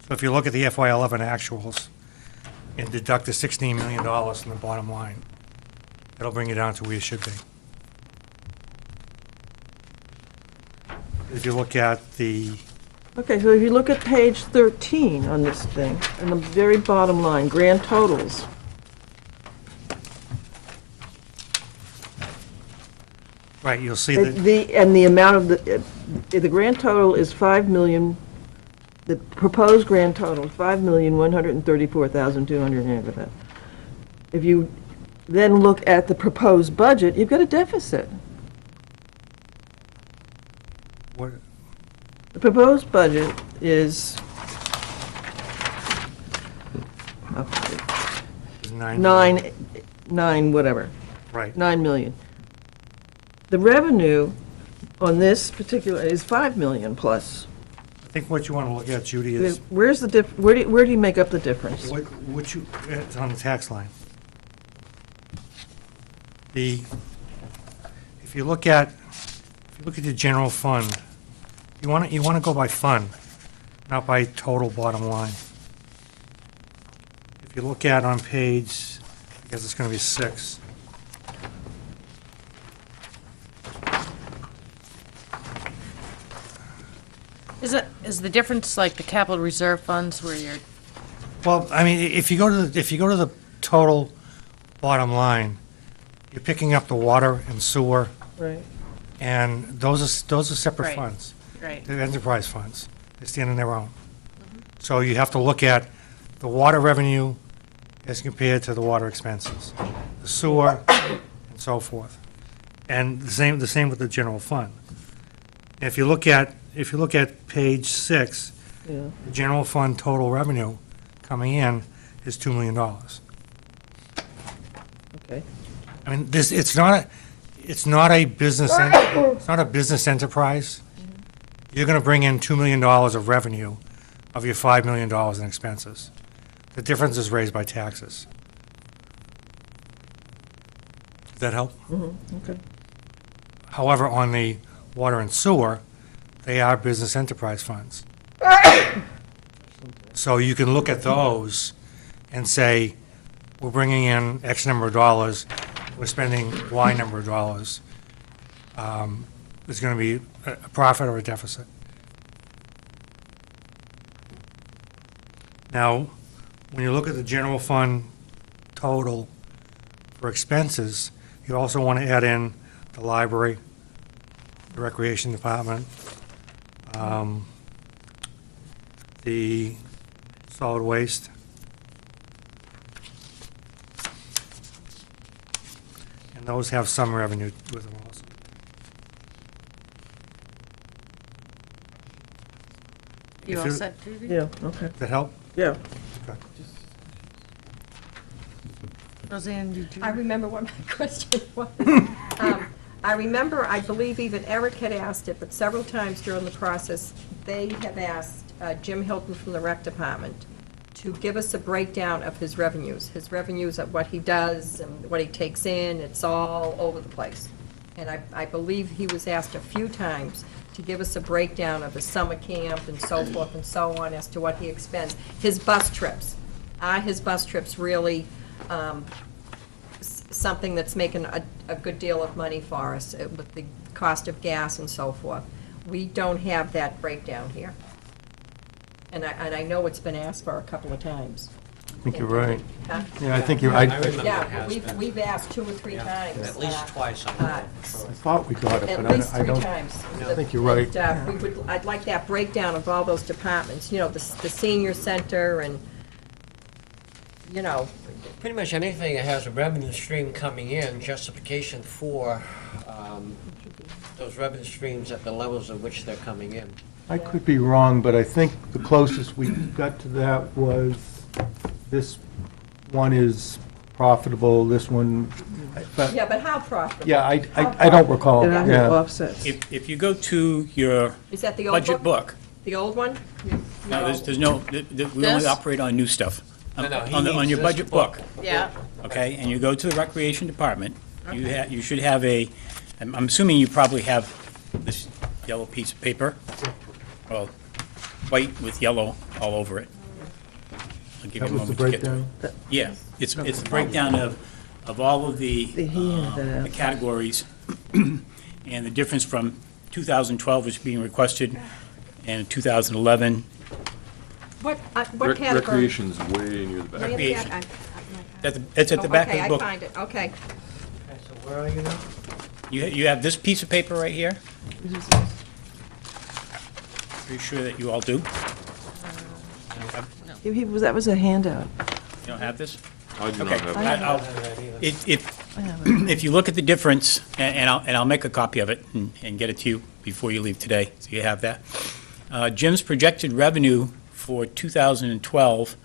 So if you look at the FY11 actuals and deduct the $16 million from the bottom line, it'll bring you down to where you should be. If you look at the, Okay, so if you look at page 13 on this thing, on the very bottom line, grand totals. right, you'll see that, And the amount of the grand total is 5 million, the proposed grand total is 5,134,200. If you then look at the proposed budget, you've got a deficit. what- The proposed budget is is 9. nine, whatever. Right. 9 million. The revenue on this particular is 5 million plus. I think what you want to look at, Judy, is Where's the where do you make up the difference? it's on the tax line. If you look at the general fund, you want to go by fund, not by total bottom line. If you look at on page, I guess it's going to be 6. Is the difference like the capital reserve funds where you're, Well, I mean, if you go to the total bottom line, you're picking up the water and sewer, Right. and those are separate Right. funds. right? They're enterprise funds. They stand on their own. So you have to look at the water revenue as compared to the water expenses, the sewer, and so forth. And the same with the general fund. If you look at page 6, Yeah. the general fund total revenue coming in is $2 million. Okay. I mean, it's not a business, it's not a business enterprise. You're gonna bring in $2 million of revenue of your $5 million in expenses. The difference is raised by taxes. Does that help? Okay. However, on the water and sewer, they are business enterprise funds. So you can look at those and say, we're bringing in X number of dollars, we're spending Y number of dollars. There's going to be a profit or a deficit. Now, when you look at the general fund total for expenses, you also want to add in the library, the recreation department, the solid waste. And those have some revenue with them also. You If all you- set, Judy? Yeah, okay. Does that help? Yeah. Roseanne, did you? I remember what my question was. I remember, I believe even Eric had asked it, but several times during the process, they have asked Jim Hilton from the rec department to give us a breakdown of his revenues of what he does and what he takes in. It's all over the place. And I believe he was asked a few times to give us a breakdown of his summer camp and so forth and so on as to what he expends. His bus trips, his bus trips really something that's making a good deal of money for us with the cost of gas and so forth. We don't have that breakdown here. And I know it's been asked for a couple of times. I think you're right. Huh? Yeah, I think you're, I I remember it Yeah, has been. we've asked 2 or 3 times. At least twice, I'm uh, sure. thought we got it, At but least I 3 don't. times. I think you're right. And, I'd like that breakdown of all those departments, you know, the senior center and, you know, Pretty much anything that has a revenue stream coming in, justification for those revenue streams at the levels at which they're coming in. I could be wrong, but I think the closest we got to that was, this one is profitable, this one, but, yeah, but how profitable? yeah, I don't recall, And I have yeah. offsets. If you go to your Is that the old budget book? book, The old one? no, there's no, we only This? operate on new stuff. No, no, he On means your this budget book, Yeah. okay, and you go to the recreation department, you should have I'm assuming you probably have this yellow piece of paper, well, white with yellow all over it. I'll give you a That was the moment to get to it. breakdown? Yeah, it's the breakdown of all of the He handed that out. the categories, and the difference from 2012 was being requested, and 2011, What category? Recreation's way near the back. Way in the back? it's at the back of Okay, the I book. find it, okay. Okay, so where are you now? You have this piece of paper right here? Pretty sure that you all do? That was a handout. You don't have this? I do Okay. not have I that. have I'll- If you look at the difference, and I'll make a copy of it and get it to you before you leave today, so you have that. Jim's projected revenue for 2012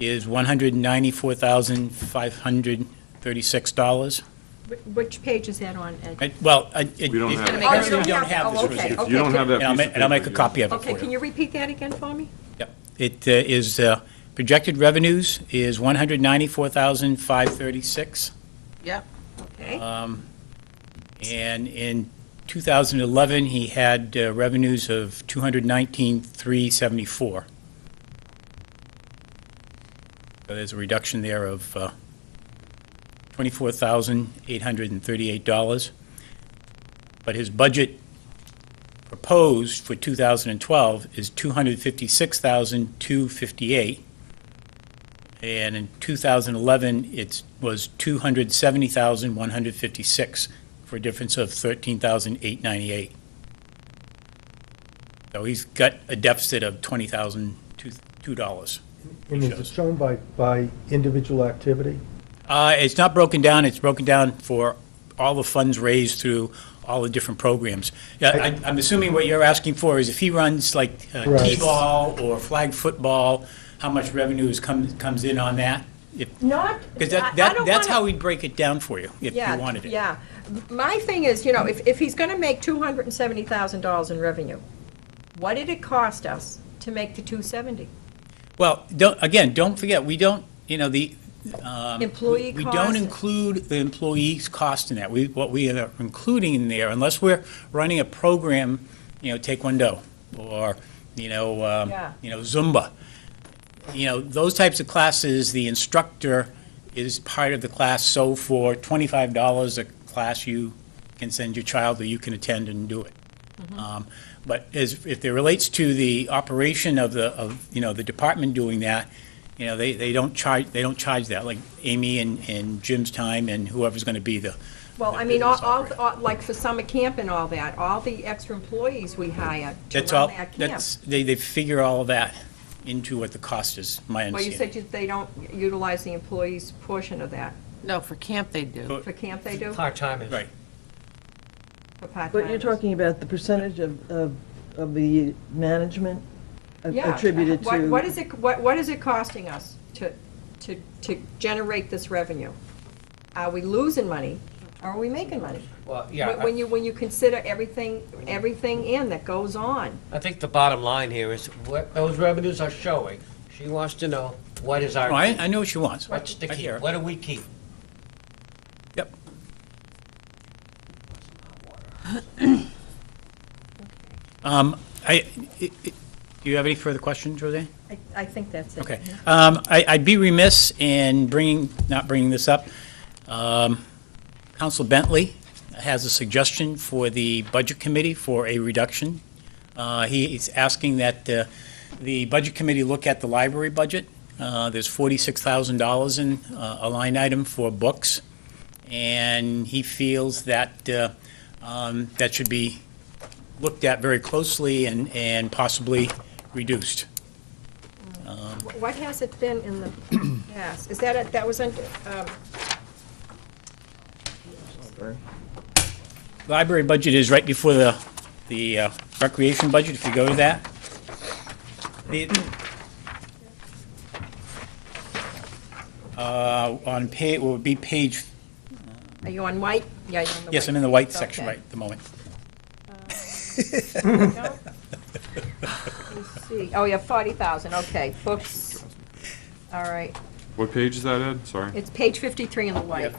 is $194,500 $36. Which page is that on, Ed? Well, We don't have it. Oh, because we don't have this oh, right okay, here. okay. If you don't have that And I'll piece ma- of and I'll make a paper, copy of it Okay, for can you. you repeat that again for me? Yep. It is, projected revenues is $194,536. Yep. Okay, And in 2011, he had revenues of $219,374. So there's a reduction there of $24,838. But his budget proposed for 2012 is $256,258. And in 2011, it was $270,156, for a difference of $13,898. So he's got a deficit of $20,002. And is it shown by individual activity? It's not broken down, it's broken down for all the funds raised through all the different programs. Yeah, I'm assuming what you're asking for is if he runs like Right. T-ball or flag football, how much revenue comes in on that? not, Because I don't that's wanna- how we'd break it down for you, if you Yeah, wanted it. yeah. My thing is, you know, if he's gonna make $270,000 in revenue, what did it cost us to make the 270? Well, don't forget, we don't, the. Employee We cost? don't include the employees' cost in that. What we are including in there, unless we're running a program, Taekwondo, or, Yeah. Zumba. Those types of classes, the instructor is part of the class, so for $25 a class, you can send your child, or you can attend and do it. But if it relates to the operation of the department doing that, they don't charge that, like Amy and Jim's time and whoever's gonna be the. Well, I mean, all, like for summer camp and all that, all the extra employees we hire to That's run all, that camp. they figure all of that into what the cost is, my Well, you understanding. said they don't utilize the employees' portion of that. No, for camp they do. For camp they do? Part-timers. Right. For part-timers? But you're talking about the percentage of the management Yeah. attributed to. What is it costing us to generate this revenue? Are we losing money, or are we making money? Well, yeah, When you consider everything in that goes on. I think the bottom line here is what those revenues are showing. She wants to know, what is our, Oh, I know what she wants. what's the I key? hear her. What do we keep? Yep. Do you have any further questions, Roseanne? I think that's it. Okay. I'd be remiss in not bringing this up. Council Bentley has a suggestion for the Budget Committee for a reduction. He's asking that the Budget Committee look at the library budget. There's $46,000 in a line item for books, and he feels that that should be looked at very closely and possibly reduced. What has it been in the past? Is that was under, Library budget is right before the recreation budget, if you go to that. On page, will be page, are you on white? Yeah, you're on the white. yes, I'm in the white page, section okay. right at the moment. Let's see, oh, yeah, 40,000, okay, books, all right. What page is that, Ed? Sorry. It's page 53 in the white.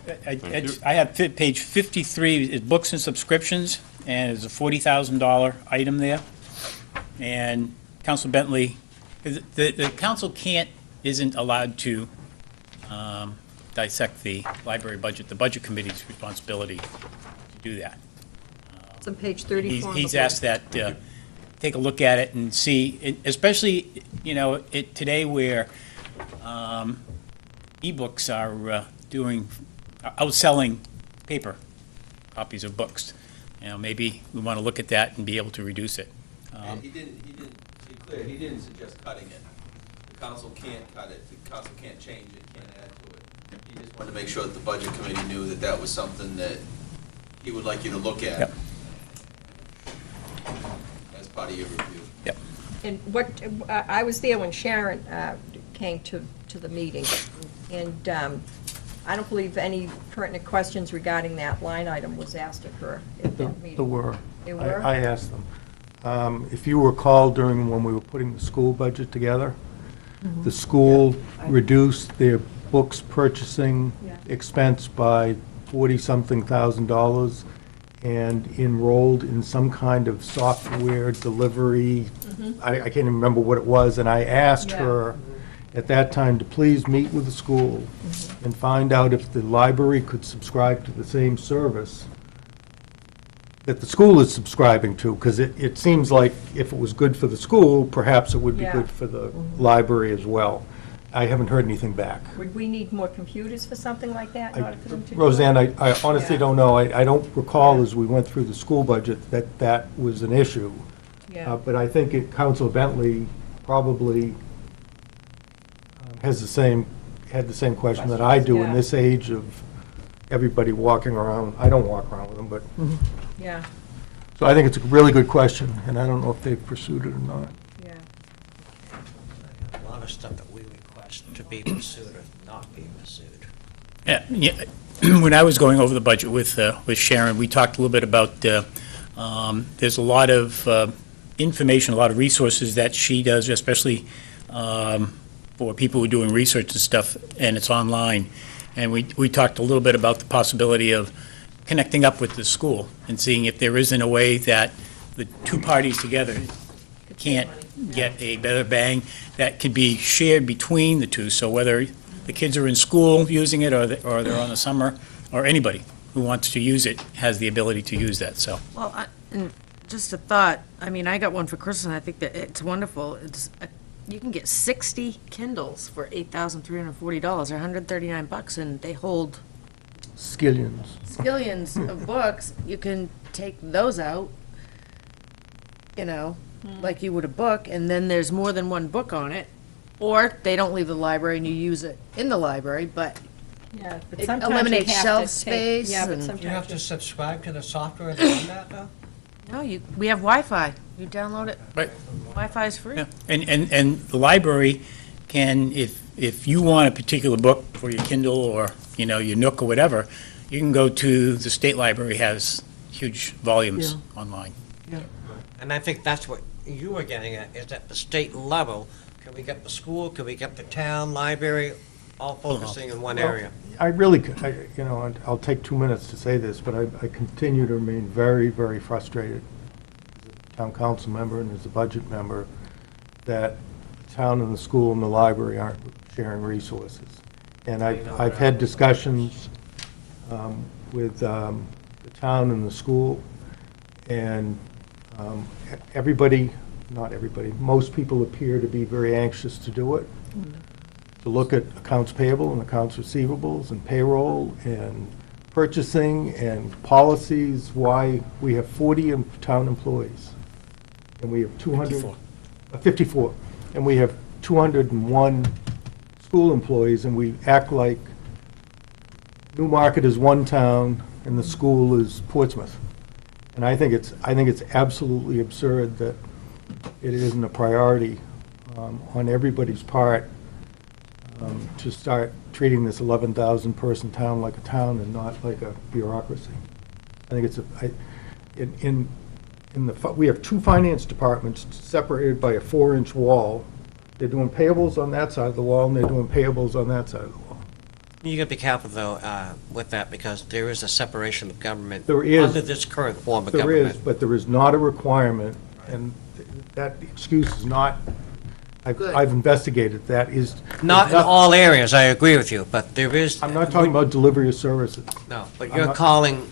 I have page 53, is books and subscriptions, and there's a $40,000 item there. And Council Bentley, the council isn't allowed to dissect the library budget. The Budget Committee's responsibility to do that. It's on page 34 in the He's white. asked that, take a look at it and see, especially, today where ebooks are outselling paper copies of books. Maybe we want to look at that and be able to reduce it. And he didn't, to be clear, he didn't suggest cutting it. The council can't cut it, the council can't change it, can't add to it. He just wanted to make sure that the budget committee knew that that was something that he would like you to look at. Yep. As part of your review. Yep. And what, I was there when Sharon came to the meeting, and I don't believe any pertinent questions regarding that line item was asked of her at that There meeting. were. There were? I asked them. If you recall, during when we were putting the school budget together, the school reduced their books purchasing Yeah. expense by 40-something thousand dollars and enrolled in some kind of software delivery. I can't even remember what it was, and I asked Yeah. her at that time to please meet with the school and find out if the library could subscribe to the same service that the school is subscribing to, because it seems like if it was good for the school, perhaps it would be Yeah. good for the library as well. I haven't heard anything back. Would we need more computers for something like that in order for them to do it? Roseanne, I honestly Yeah. don't know. I don't recall Yeah. as we went through the school budget that that was an issue. Yeah. But I think Council Bentley probably had the same question that I do in Yeah. this age of everybody walking around. I don't walk around with them, but, Yeah, so I think it's a really good question, and I don't know if they've pursued it or not. yeah. A lot of stuff that we request to be pursued or not being pursued. Yeah, when I was going over the budget with Sharon, we talked a little bit about, there's a lot of information, a lot of resources that she does, especially for people who are doing research and stuff, and it's online. And we talked a little bit about the possibility of connecting up with the school and seeing if there isn't a way that the two parties together can't get a better bang that could be shared between the two. So whether the kids are in school using it or they're on the summer, or anybody who wants to use it has the ability to use that, so. Well, and just a thought, I mean, I got one for Christmas, and I think that it's wonderful. You can get 60 Kindles for $8,340, or $139, and they hold Skillions. skillions of books. You can take those out, like you would a book, and then there's more than one book on it. Or they don't leave the library and you use it in the library, but Yeah, but It sometimes you eliminates have shelf to take- space Yeah, but and- sometimes You have to subscribe to the software that's on that, though? no, we have Wi-Fi. You download it. Right. Wi-Fi is free. Yeah, and the library can, if you want a particular book for your Kindle or, your Nook or whatever, you can go to, the state library has huge volumes online. And I think that's what you were getting at, is at the state level, can we get the school, can we get the town library, all focusing in one area? I really, and I'll take 2 minutes to say this, but I continue to remain very, very frustrated as a town council member and as a budget member that the town and the school and the library aren't sharing resources. And I've had discussions with the town and the school, and everybody, not everybody, most people appear to be very anxious to do it, to look at accounts payable and accounts receivables and payroll and purchasing and policies, why we have 40 town employees. And we have 200. 54. And we have 201 school employees, and we act like Newmarket is one town and the school is Portsmouth. And I think it's absolutely absurd that it isn't a priority on everybody's part to start treating this 11,000-person town like a town and not like a bureaucracy. I think we have two finance departments separated by a 4-inch wall. They're doing payables on that side of the wall, and they're doing payables on that side of the wall. You gotta be careful, though, with that, because there is a separation of government. There is. Under this current form of There government. is, but there is not a requirement, and that excuse is not, I've investigated, that is. Not in all areas, I agree with you, but there is. I'm not talking about delivery of services. No, but I'm you're not- calling,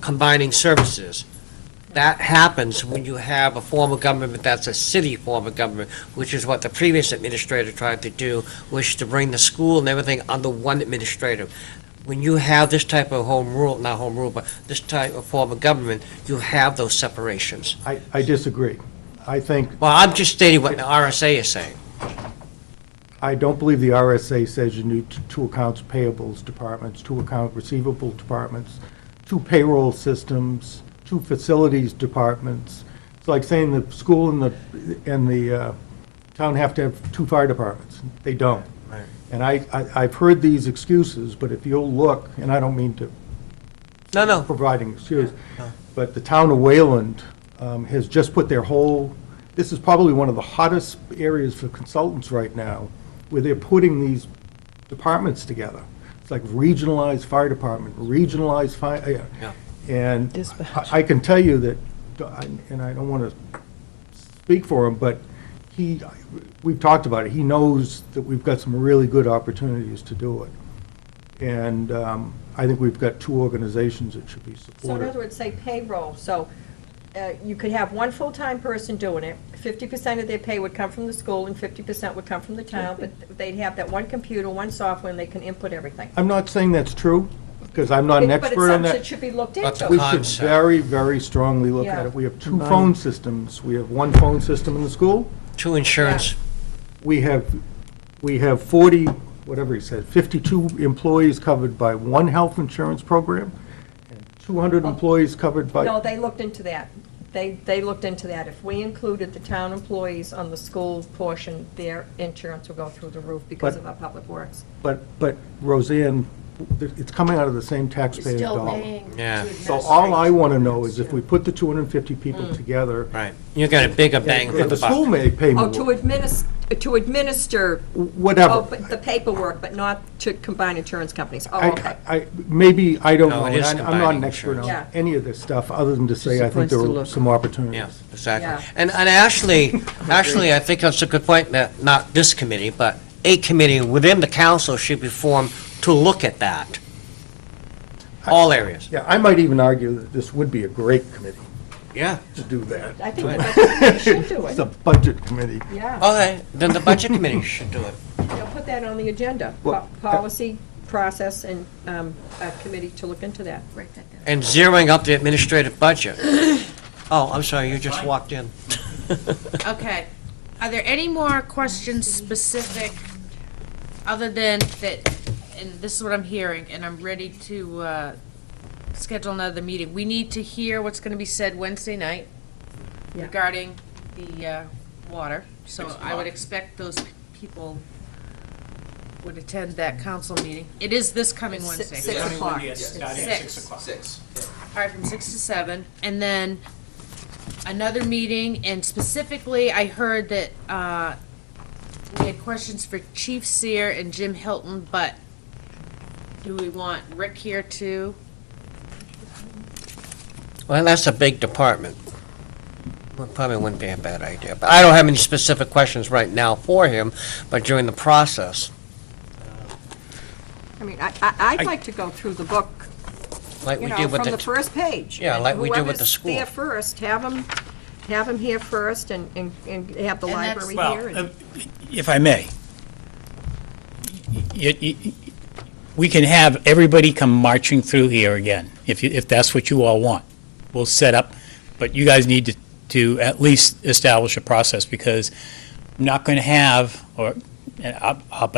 combining services. That happens when you have a form of government that's a city form of government, which is what the previous administrator tried to do, was to bring the school and everything under one administrator. When you have this type of not home rule, but this type of form of government, you have those separations. I disagree. I think, Well, I'm just stating what the RSA is saying. I don't believe the RSA says you need two accounts payables departments, two account receivable departments, two payroll systems, two facilities departments. It's like saying the school and the town have to have two fire departments. They don't. Right. And I've heard these excuses, but if you'll look, and I don't mean to No. providing excuse, but the town of Wayland has just put their whole, this is probably one of the hottest areas for consultants right now, where they're putting these departments together. It's like regionalized fire department, regionalized fire. Yeah. And Dispatch. I can tell you that, and I don't want to speak for him, but we've talked about it. He knows that we've got some really good opportunities to do it. And I think we've got two organizations that should be So in supported. other words, say payroll, so you could have one full-time person doing it, 50% of their pay would come from the school and 50% would come from the town, but they'd have that one computer, one software, and they can input everything. I'm not saying that's true, because I'm not an But it's expert on something that that. should be looked But into. the We should concept. very, very strongly look Yeah. at it. We have two phone systems. We have one phone system in the school. 2 insurance. We have 40, whatever he said, 52 employees covered by one health insurance program, and 200 employees covered by. No, they looked into that. They looked into that. If we included the town employees on the school portion, their insurance will go through the roof because But- of our public works. But Roseanne, it's coming out of the same taxpayer dollar. Yeah. So all I want to know is if we put the 250 people together, Right. You got a bigger bang for the the school buck. may pay more. Oh, to administer, Whatever. oh, but the paperwork, but not to combine insurance companies. Oh, okay. Maybe, I don't No, know. it is I'm not combining an expert on insurance. any of this stuff, other than to say Just a I think place there to are look. some opportunities. Yeah, exactly. Yeah. And actually, I think that's a good point, that not this committee, but a committee within the council should be formed to look at that. All areas. Yeah, I might even argue that this would be a great committee Yeah. to do that. I think the budget committee should do It's it. a budget committee. Yeah, Okay, then the budget committee should do it. they'll put that on the agenda. Well, Policy, process, and a committee to look into that. And zeroing up the administrative budget. Oh, I'm sorry, you just walked in. Okay. Are there any more questions specific, other than that, and this is what I'm hearing, and I'm ready to schedule another meeting. We need to hear what's gonna be said Wednesday night Yeah. regarding the water. So I would expect those people would attend that council meeting. It is this coming Wednesday. 6 o'clock. Starting at 6 o'clock. All right, from 6 to 7, and then another meeting, and specifically, I heard that, we had questions for Chief Sear and Jim Hilton, but do we want Rick here too? Well, that's a big department. Well, probably wouldn't be a bad idea. But I don't have any specific questions right now for him, but during the process, I mean, I'd like to go through the book, like you we know, did with from the the, first page. Yeah, And like we did with the whoever's school. there first, have them here first, and have the And that's- library Well, here. and- if I may, we can have everybody come marching through here again, if that's what you all want. We'll set up, but you guys need to at least establish a process, because I'm not going to have, but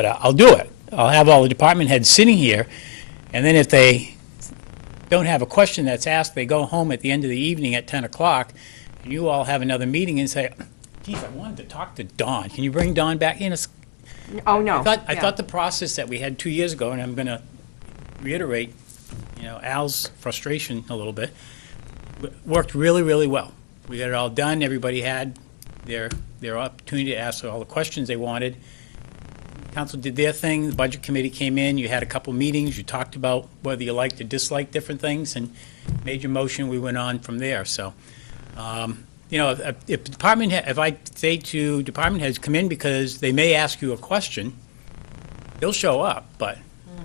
I'll do it. I'll have all the department heads sitting here, and then if they don't have a question that's asked, they go home at the end of the evening at 10 o'clock, and you all have another meeting and say, geez, I wanted to talk to Don. Can you bring Don back in? Oh, no. I thought the process that we had 2 years ago, and I'm going to reiterate, Al's frustration a little bit, worked really, really well. We got it all done. Everybody had their opportunity to ask all the questions they wanted. Council did their thing. The Budget Committee came in. You had a couple meetings. You talked about whether you liked or disliked different things, and made your motion. We went on from there. So, if I say to department heads, come in because they may ask you a question, they'll show up. But,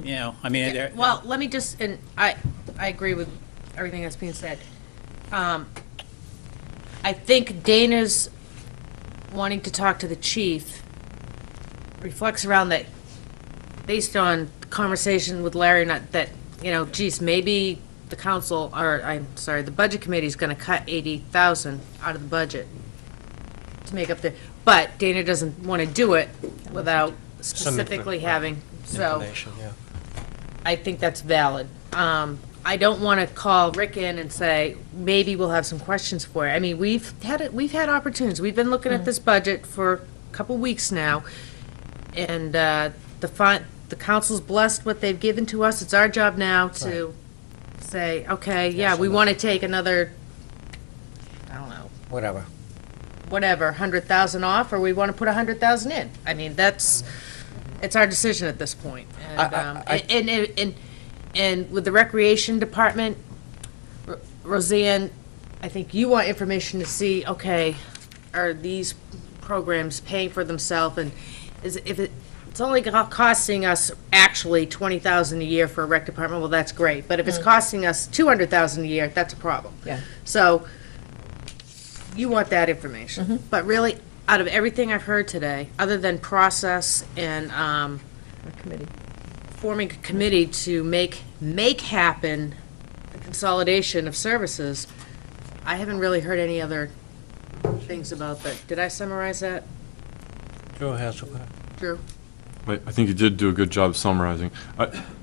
they're. Well, let me just, and I agree with everything that's being said. I think Dana's wanting to talk to the chief reflects around that, based on conversation with Larry, not that, geez, maybe the council, or, the budget committee's gonna cut 80,000 out of the budget to make up the, but Dana doesn't wanna do it without specifically having, so. information, yeah. I think that's valid. I don't want to call Rick in and say, maybe we'll have some questions for you. I mean, we've had opportunities. We've been looking at this budget for a couple weeks now, and the council's blessed what they've given to us. It's our job now to say, okay, yeah, we want to take another, I don't know, Whatever. whatever, 100,000 off, or we want to put 100,000 in. I mean, it's our decision at this point. And with the recreation department, Roseanne, I think you want information to see, okay, are these programs paying for themselves, and it's only costing us actually 20,000 a year for a rec department, well, that's great, but if it's costing us 200,000 a year, that's a problem. Yeah. So, you want that information. But really, out of everything I've heard today, other than process and, Committee. forming a committee to make happen the consolidation of services, I haven't really heard any other things about that. Did I summarize that, Drew has a question. Drew? I think you did do a good job summarizing.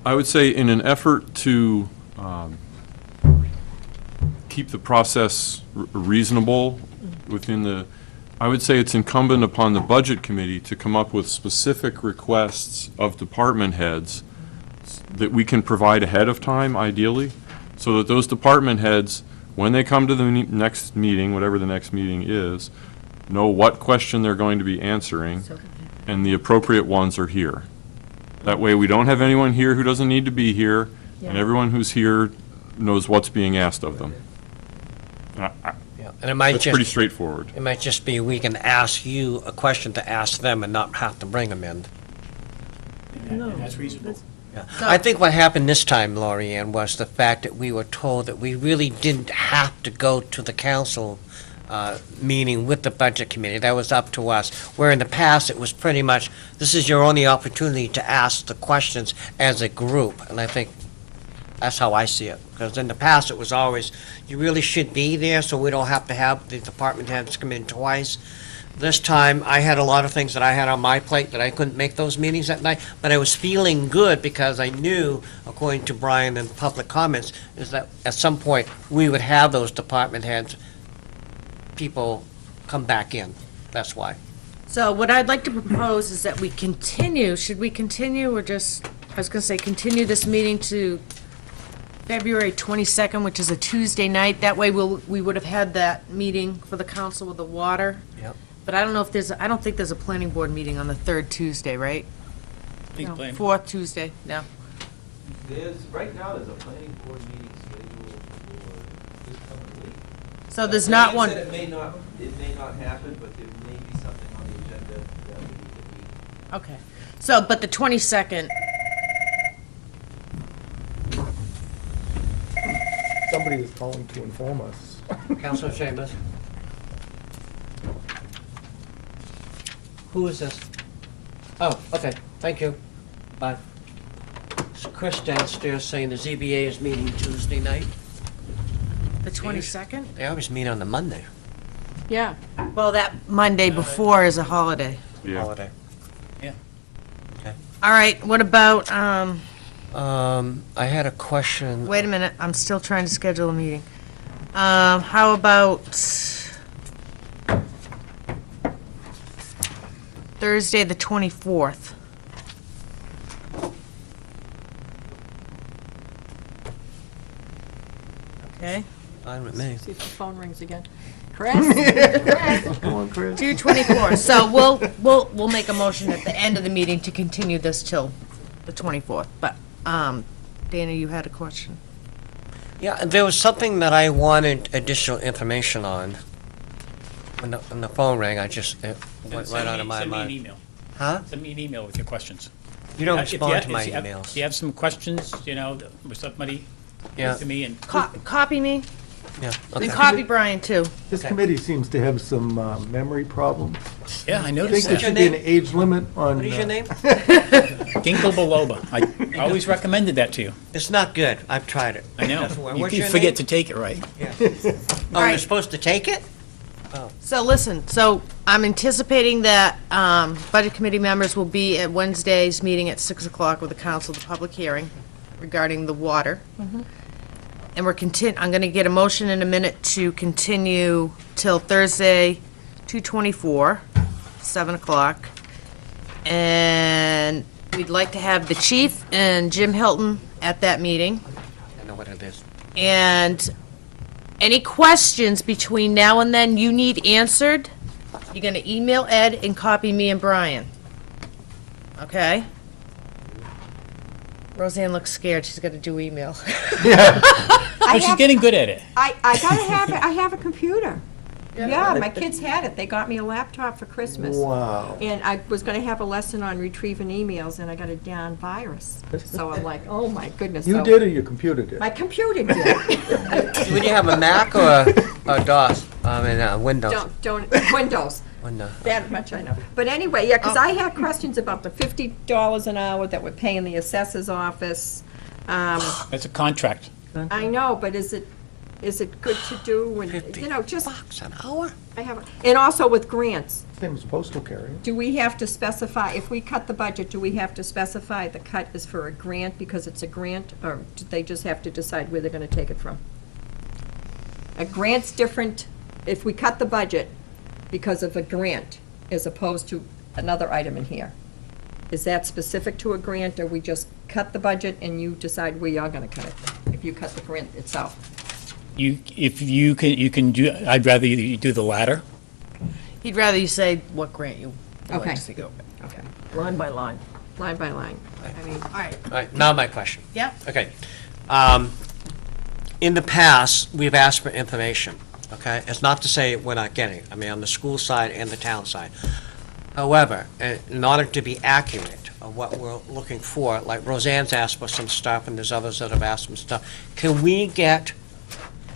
I would say in an effort to keep the process reasonable I would say it's incumbent upon the Budget Committee to come up with specific requests of department heads that we can provide ahead of time, ideally, so that those department heads, when they come to the next meeting, whatever the next meeting is, know what question they're going to be answering, and the appropriate ones are here. That way, we don't have anyone here who doesn't need to be here, and everyone who's here knows what's being asked of them. Yeah, and it might That's pretty just, straightforward. it might just be we can ask you a question to ask them and not have to bring them in. And that's reasonable. Yeah. I think what happened this time, Lori Ann, was the fact that we were told that we really didn't have to go to the council meeting with the Budget Committee. That was up to us. Where in the past, it was pretty much, this is your only opportunity to ask the questions as a group. And I think that's how I see it. Because in the past, it was always, you really should be there, so we don't have to have the department heads come in twice. This time, I had a lot of things that I had on my plate that I couldn't make those meetings that night, but I was feeling good because I knew, according to Brian in public comments, is that at some point, we would have those department heads, people come back in. That's why. So what I'd like to propose is that we continue, should we continue, or just, I was gonna say, continue this meeting to February 22nd, which is a Tuesday night. That way we would have had that meeting for the council with the water. Yep. But I don't know if I don't think there's a planning board meeting on the third Tuesday, right? No, fourth Tuesday, no. Right now, there's a planning board meeting scheduled for this coming week. So there's not one. Said it may not happen, but there may be something on the agenda that we need to meet. Okay. So, but the 22nd, Somebody was calling to inform us. Councilor Chambers? Who is this? Oh, okay, thank you. Bye. Is Chris downstairs saying the ZBA is meeting Tuesday night? the 22nd? They always meet on the Monday. Yeah. Well, that Monday before is a holiday. Yeah. Holiday. All right, what about, I had a question. wait a minute, I'm still trying to schedule a meeting. How about Thursday, the 24th? Okay, Fine with me. See if the phone rings again. Chris? Come on, Chris. 2/24. So we'll make a motion at the end of the meeting to continue this till the 24th. But, Dana, you had a question? Yeah, there was something that I wanted additional information on. When the phone rang, it went right out of my Send me an mind. email. Huh? Send me an email with your questions. You don't If you respond have- to my if you have- emails. If you have some questions, with somebody, Yeah. to me, and Copy me, Yeah, and okay. copy Brian, too. This Okay. committee seems to have some memory problems. yeah, I I think noticed there that. should be an age limit on. What is your name? Ginkgo biloba. I always recommended that to you. It's not good. I've tried it. I know. That's why- You What's you your forget name? to take it right. Oh, you're Alright. supposed to take it? So listen, I'm anticipating that Budget Committee members will be at Wednesday's meeting at 6 o'clock with the council, the public hearing regarding the water. And I'm going to get a motion in a minute to continue till Thursday, 2/24, 7 o'clock. And we'd like to have the chief and Jim Hilton at that meeting. I know what it is. And any questions between now and then you need answered, you're gonna email Ed and copy me and Brian. Okay? Roseanne looks scared, she's gonna do email. Oh, she's getting good at it. I gotta have it, I have a computer. Yeah, my kids had it, they got me a laptop for Christmas. Wow. And I was gonna have a lesson on retrieving emails, and I got a darn virus. So I'm like, oh my goodness. You So did or your computer did? My computer did. Would you have a Mac or a DOS? I mean, Windows? Don't, Windows. Windows. That much I know. But anyway, yeah, because I had questions about the $50 an hour that we're paying the assessor's office. That's a contract. I know, but is it good to do when, you know, just, $50 an hour? I have, and also with grants, Same as postal carrier. do we have to specify, if we cut the budget, do we have to specify the cut is for a grant because it's a grant, or do they just have to decide where they're gonna take it from? A grant's different, if we cut the budget because of a grant, as opposed to another item in here. Is that specific to a grant, or we just cut the budget and you decide where you're gonna cut it, if you cut the grant itself? If you can do, I'd rather you do the latter. He'd rather you say what grant you would Okay. like to see go. Okay. Line by line. Line by line. I mean, All right, All right, now my question. yeah, Okay. In the past, we've asked for information, okay? It's not to say we're not getting it, I mean, on the school side and the town side. However, in order to be accurate of what we're looking for, like Roseanne's asked for some stuff, and there's others that have asked some stuff, can we get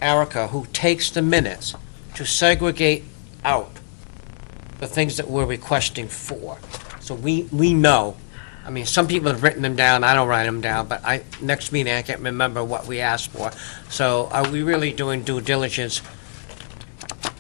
Erica, who takes the minutes, to segregate out the things that we're requesting for? So we know. I mean, some people have written them down, I don't write them down, but next meeting, I can't remember what we asked for. So are we really doing due diligence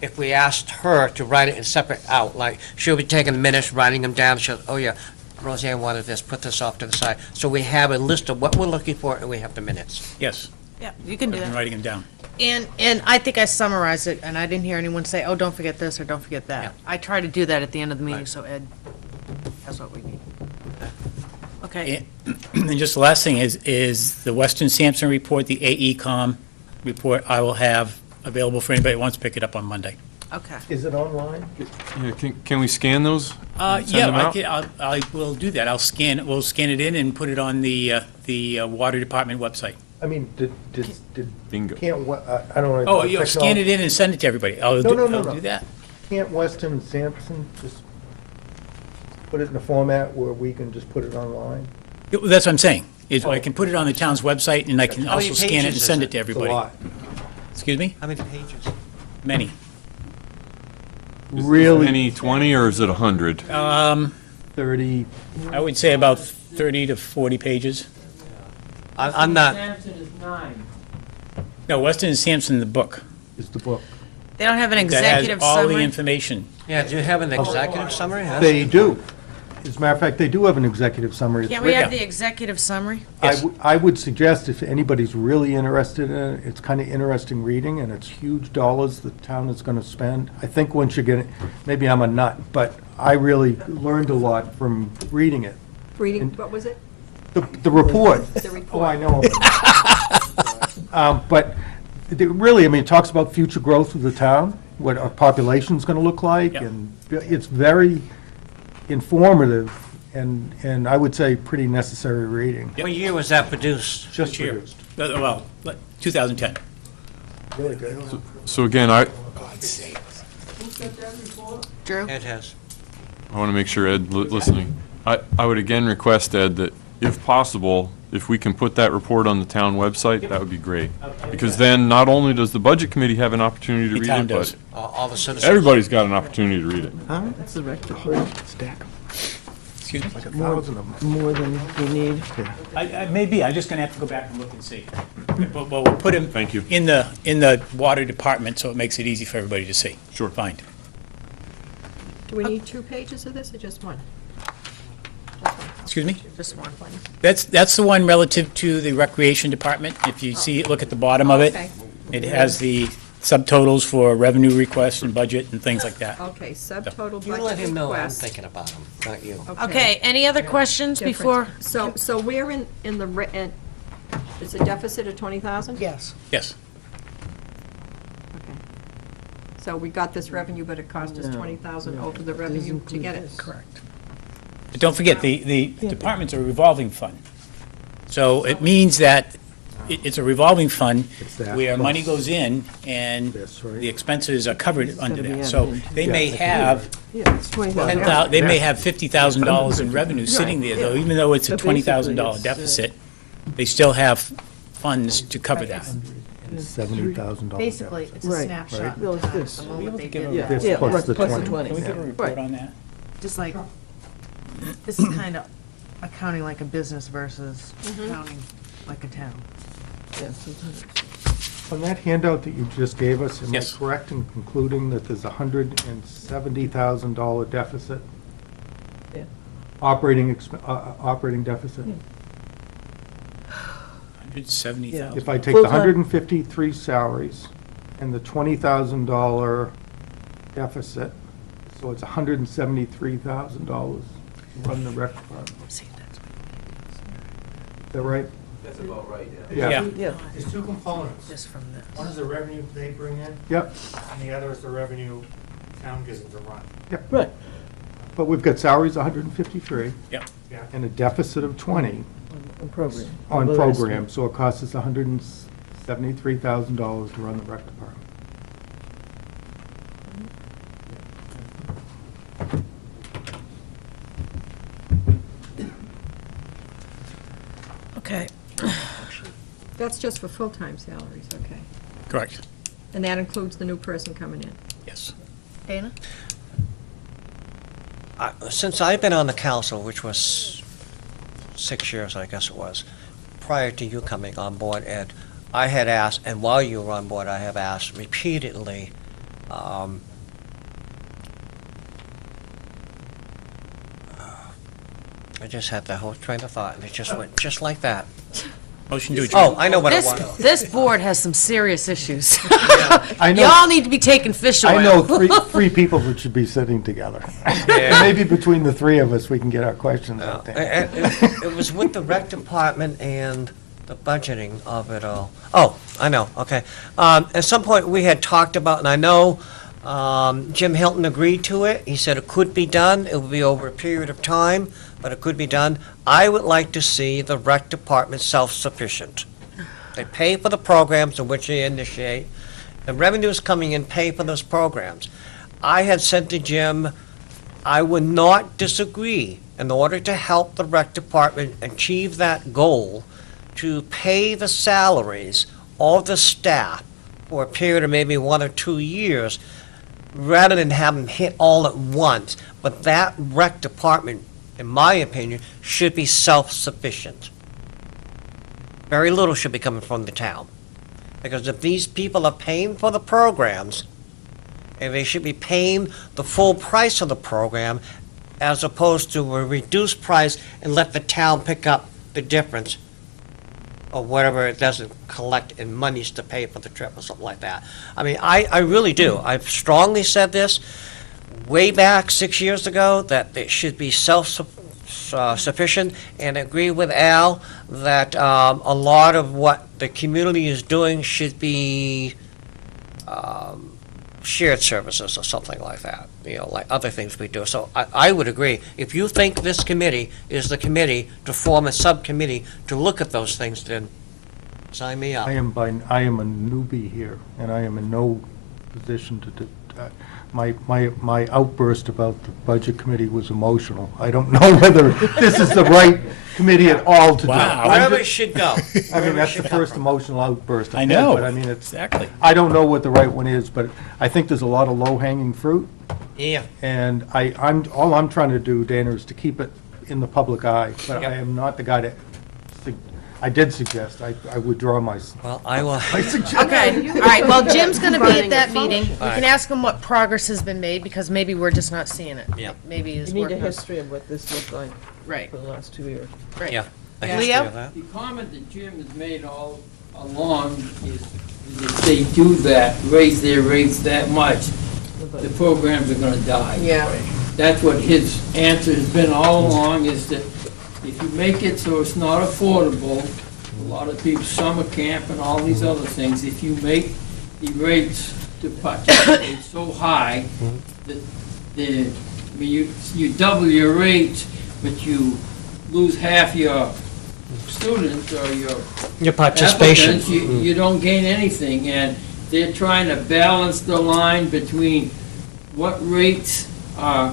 if we asked her to write it in separate out? Like, she'll be taking minutes, writing them down, she'll, oh yeah, Roseanne wanted this, put this off to the side. So we have a list of what we're looking for, and we have the minutes. Yes, yeah, you can do I've been that. writing them down. And I think I summarized it, and I didn't hear anyone say, oh, don't forget this or don't forget Yeah. that. I try to do that at the end of the meeting, Right. so Ed has what we need. Okay, And just the last thing is the Weston Sampson report, the AECom report, I will have available for anybody who wants to pick it up on Monday. okay. Is it online? Yeah, can we scan those? and send Yeah, them out? I will do that. We'll scan it in and put it on the Water Department website. I mean, did, Bingo. I don't know. Oh, you'll scan it in and send it to everybody. I'll No. do that. Can't Weston and Sampson just put it in a format where we can just put it online? Yeah, well, that's what I'm saying, is I can put it on the town's website, and I can How many also scan it and pages send is it to it? It's a everybody. lot. Excuse me? How many pages? Many. Really? Any 20, or is it 100? 30, I would say about 30 to 40 pages. I'm not, Sampson is 9. No, Weston and Sampson, the book. is the book. They don't have an That has executive all the summary? information. yeah, do you have an executive summary? Huh? They do. As a matter of fact, they do have an executive summary. It's Can't we have Yeah. the executive summary? Yes. I would suggest if anybody's really interested in it, it's kind of interesting reading, and it's huge dollars the town is going to spend. I think once you get it, maybe I'm a nut, but I really learned a lot from reading it. Reading, what was it? The report. The report. Oh, I know. But really, I mean, it talks about future growth of the town, what our population's going to look like, Yeah. and it's very informative, and I would say pretty necessary reading. What year was that produced? Just Which year? produced. Well, 2010. Really good. So again, I Drew? Ed has. want to make sure Ed listening. I would again request, Ed, that if possible, if we can put that report on the town website, that would be great. Because then not only does the budget committee have an opportunity to The read town it, does. but All the citizens. everybody's got an opportunity to read it. That's the rec report. Stack 'em. Excuse me? Like 1,000 of them. More than we need. Maybe, I'm just going to have to go back and look and see. But we'll put him Thank you. in the Water Department, so it makes it easy for everybody to see. Sure. Find. Do we need 2 pages of this, or just one? Excuse me? Just one. That's the one relative to the Recreation Department. If you see, look at the bottom of it. Okay. It has the subtotals for revenue requests and budget and things like that. Okay, subtotal You budget let him know I'm request. thinking about him, not you. Okay, any other questions before? So we're in the, it's a deficit of 20,000? Yes. Yes. Okay. So we got this revenue, but it cost us 20,000 over the revenue to get it? Correct. But don't forget, the department's a revolving fund. So it means that it's a revolving fund that where plus money goes in and this, right? the expenses are covered under gonna be that. So added they into may have Yeah, it's 20,000. they may have $50,000 in revenue sitting there, though, even though it's a So basically, $20,000 it's, deficit, they still have funds to cover that. $70,000. Basically, it's a Right, snapshot right. in Well, it's time, this. the moment they did Yeah, This that. plus right, the plus the 20. 20. Can we get a Right. report on that? Just like, this is kind of accounting like a business versus accounting like a town. Yeah, On that handout that you just gave us, am I Yes. correct in concluding that there's a $170,000 deficit? Yeah. Operating deficit? 170,000. If I take the Full-time. 153 salaries and the $20,000 deficit, so it's $173,000 to run the rec department. See, that's Is that right? That's about right, yeah. Yeah. yeah. There's two components. just from this. One is the revenue they bring in, Yep, and the other is the revenue town gives them to run. Right. but we've got salaries 153 Yeah. and a deficit of 20 On program. on Well, program, so it costs us $173,000 to run the rec department. Okay. That's just for full-time salaries, okay. Correct. And that includes the new person coming in? Yes. Dana? Since I've been on the council, which was 6 years, I guess it was, prior to you coming on board, Ed, I had asked, and while you were on board, I have asked repeatedly, I just had that whole train of thought, and it just went just like that. Motion to adjourn. Oh, I know what it This, was. this board has some serious issues. I know, Y'all need to be taking fish oil. I know three people that should be sitting together. And maybe between the three of us, we can get our questions out there. It was with the rec department and the budgeting of it all. Oh, I know, okay. At some point, we had talked about, and I know Jim Hilton agreed to it. He said it could be done. It would be over a period of time, but it could be done. I would like to see the rec department self-sufficient. They pay for the programs in which they initiate. The revenues coming in pay for those programs. I had said to Jim, I would not disagree in order to help the rec department achieve that goal to pay the salaries of the staff for a period of maybe 1 or 2 years rather than have them hit all at once. But that rec department, in my opinion, should be self-sufficient. Very little should be coming from the town. Because if these people are paying for the programs, and they should be paying the full price of the program as opposed to a reduced price and let the town pick up the difference or whatever it doesn't collect in monies to pay for the trip or something like that. I mean, I really do. I've strongly said this way back 6 years ago, that it should be self-sufficient, and agree with Al that a lot of what the community is doing should be shared services or something like that, you know, like other things we do. So I would agree. If you think this committee is the committee to form a subcommittee to look at those things, then sign me up. I am a newbie here, and I am in no position to my outburst about the budget committee was emotional. I don't know whether this is the right committee at all to do. Wow. I'm Wherever ju- it should go. I mean, that's the first emotional outburst I I've had, know. but I mean, it's, Exactly. I don't know what the right one is, but I think there's a lot of low-hanging fruit, Yeah. and all I'm trying to do, Dana, is to keep it in the public eye, but I am not the guy to, I did suggest, I withdraw my Well, I will. suggestion. Okay, all right, well, Jim's gonna be at that Combining a meeting. We All can right. ask him what progress has been made, because maybe we're just not seeing it. Yeah. Maybe You his need work a has. history of what this looked like Right, for the last 2 years. right. Yeah. a Yeah. history Leo? of that. The comment that Jim has made all along is If they do that, raise their rates that much, the programs are gonna die. Yeah. That's what his answer has been all along, is that if you make it so it's not affordable, a lot of people, summer camp and all these other things, if you make the rates to participate so high, that I mean, you double your rates, but you lose half your students or your participation. applicants, you don't gain anything, and they're trying to balance the line between what rates are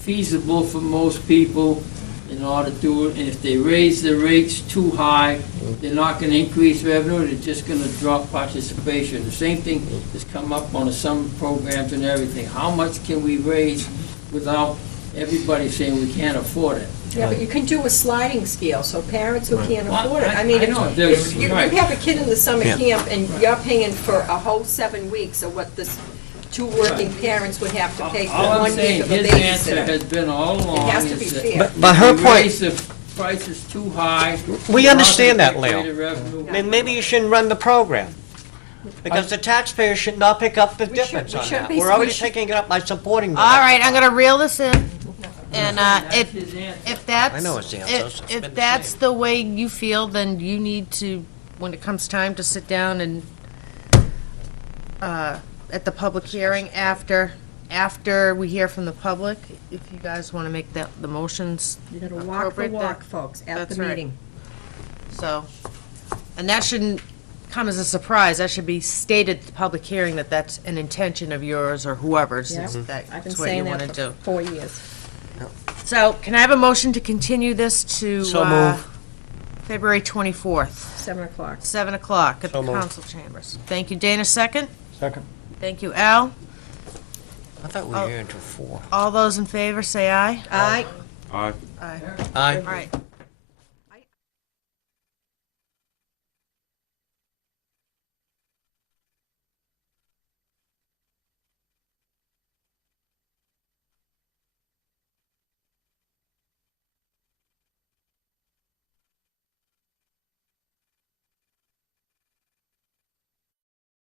feasible for most people in order to do it, and if they raise the rates too high, they're not gonna increase revenue, they're just gonna drop participation. The same thing has come up on the summer programs and everything. How much can we raise without everybody saying we can't afford it? Yeah, but you can do a sliding scale, so parents who can't Well, afford it, I I mean, know, if there's- you right. have a kid in the summer Yeah. camp and you're paying for a whole 7 weeks of what this two working parents would have to pay for All I'm 1 week saying, of a his answer babysitter. has been all along has to be is that fair. But her if you point, raise the prices too high. we you're not understand gonna that, get Leo. greater revenue. Then maybe you shouldn't run the program. Because the taxpayers should not pick up the We should- difference we on should that. be- We're we already should- taking it up by supporting them. All right, I'm gonna reel this in, and, That's if, his answer. if that's, I know it's the answer. It's been if the that's same. the way you feel, then you need to, when it comes time to sit down and, at the public hearing after we hear from the public, if you guys wanna make the motions You gotta walk the appropriate, walk, folks, at that's the right. meeting. so. And that shouldn't come as a surprise, that should be stated at the public hearing that that's an intention of yours or whoever's, Yeah. is I've been that's what you saying wanna that do. for 4 years. So, can I have a motion to continue this to, So move. February 24th, 7 o'clock. 7 o'clock at the So moved. council chambers? Thank you, Dana, second. Second. Thank you, Al. I thought we were here until 4. All those in favor, say aye. Aye. Aye. Aye. Aye. All right.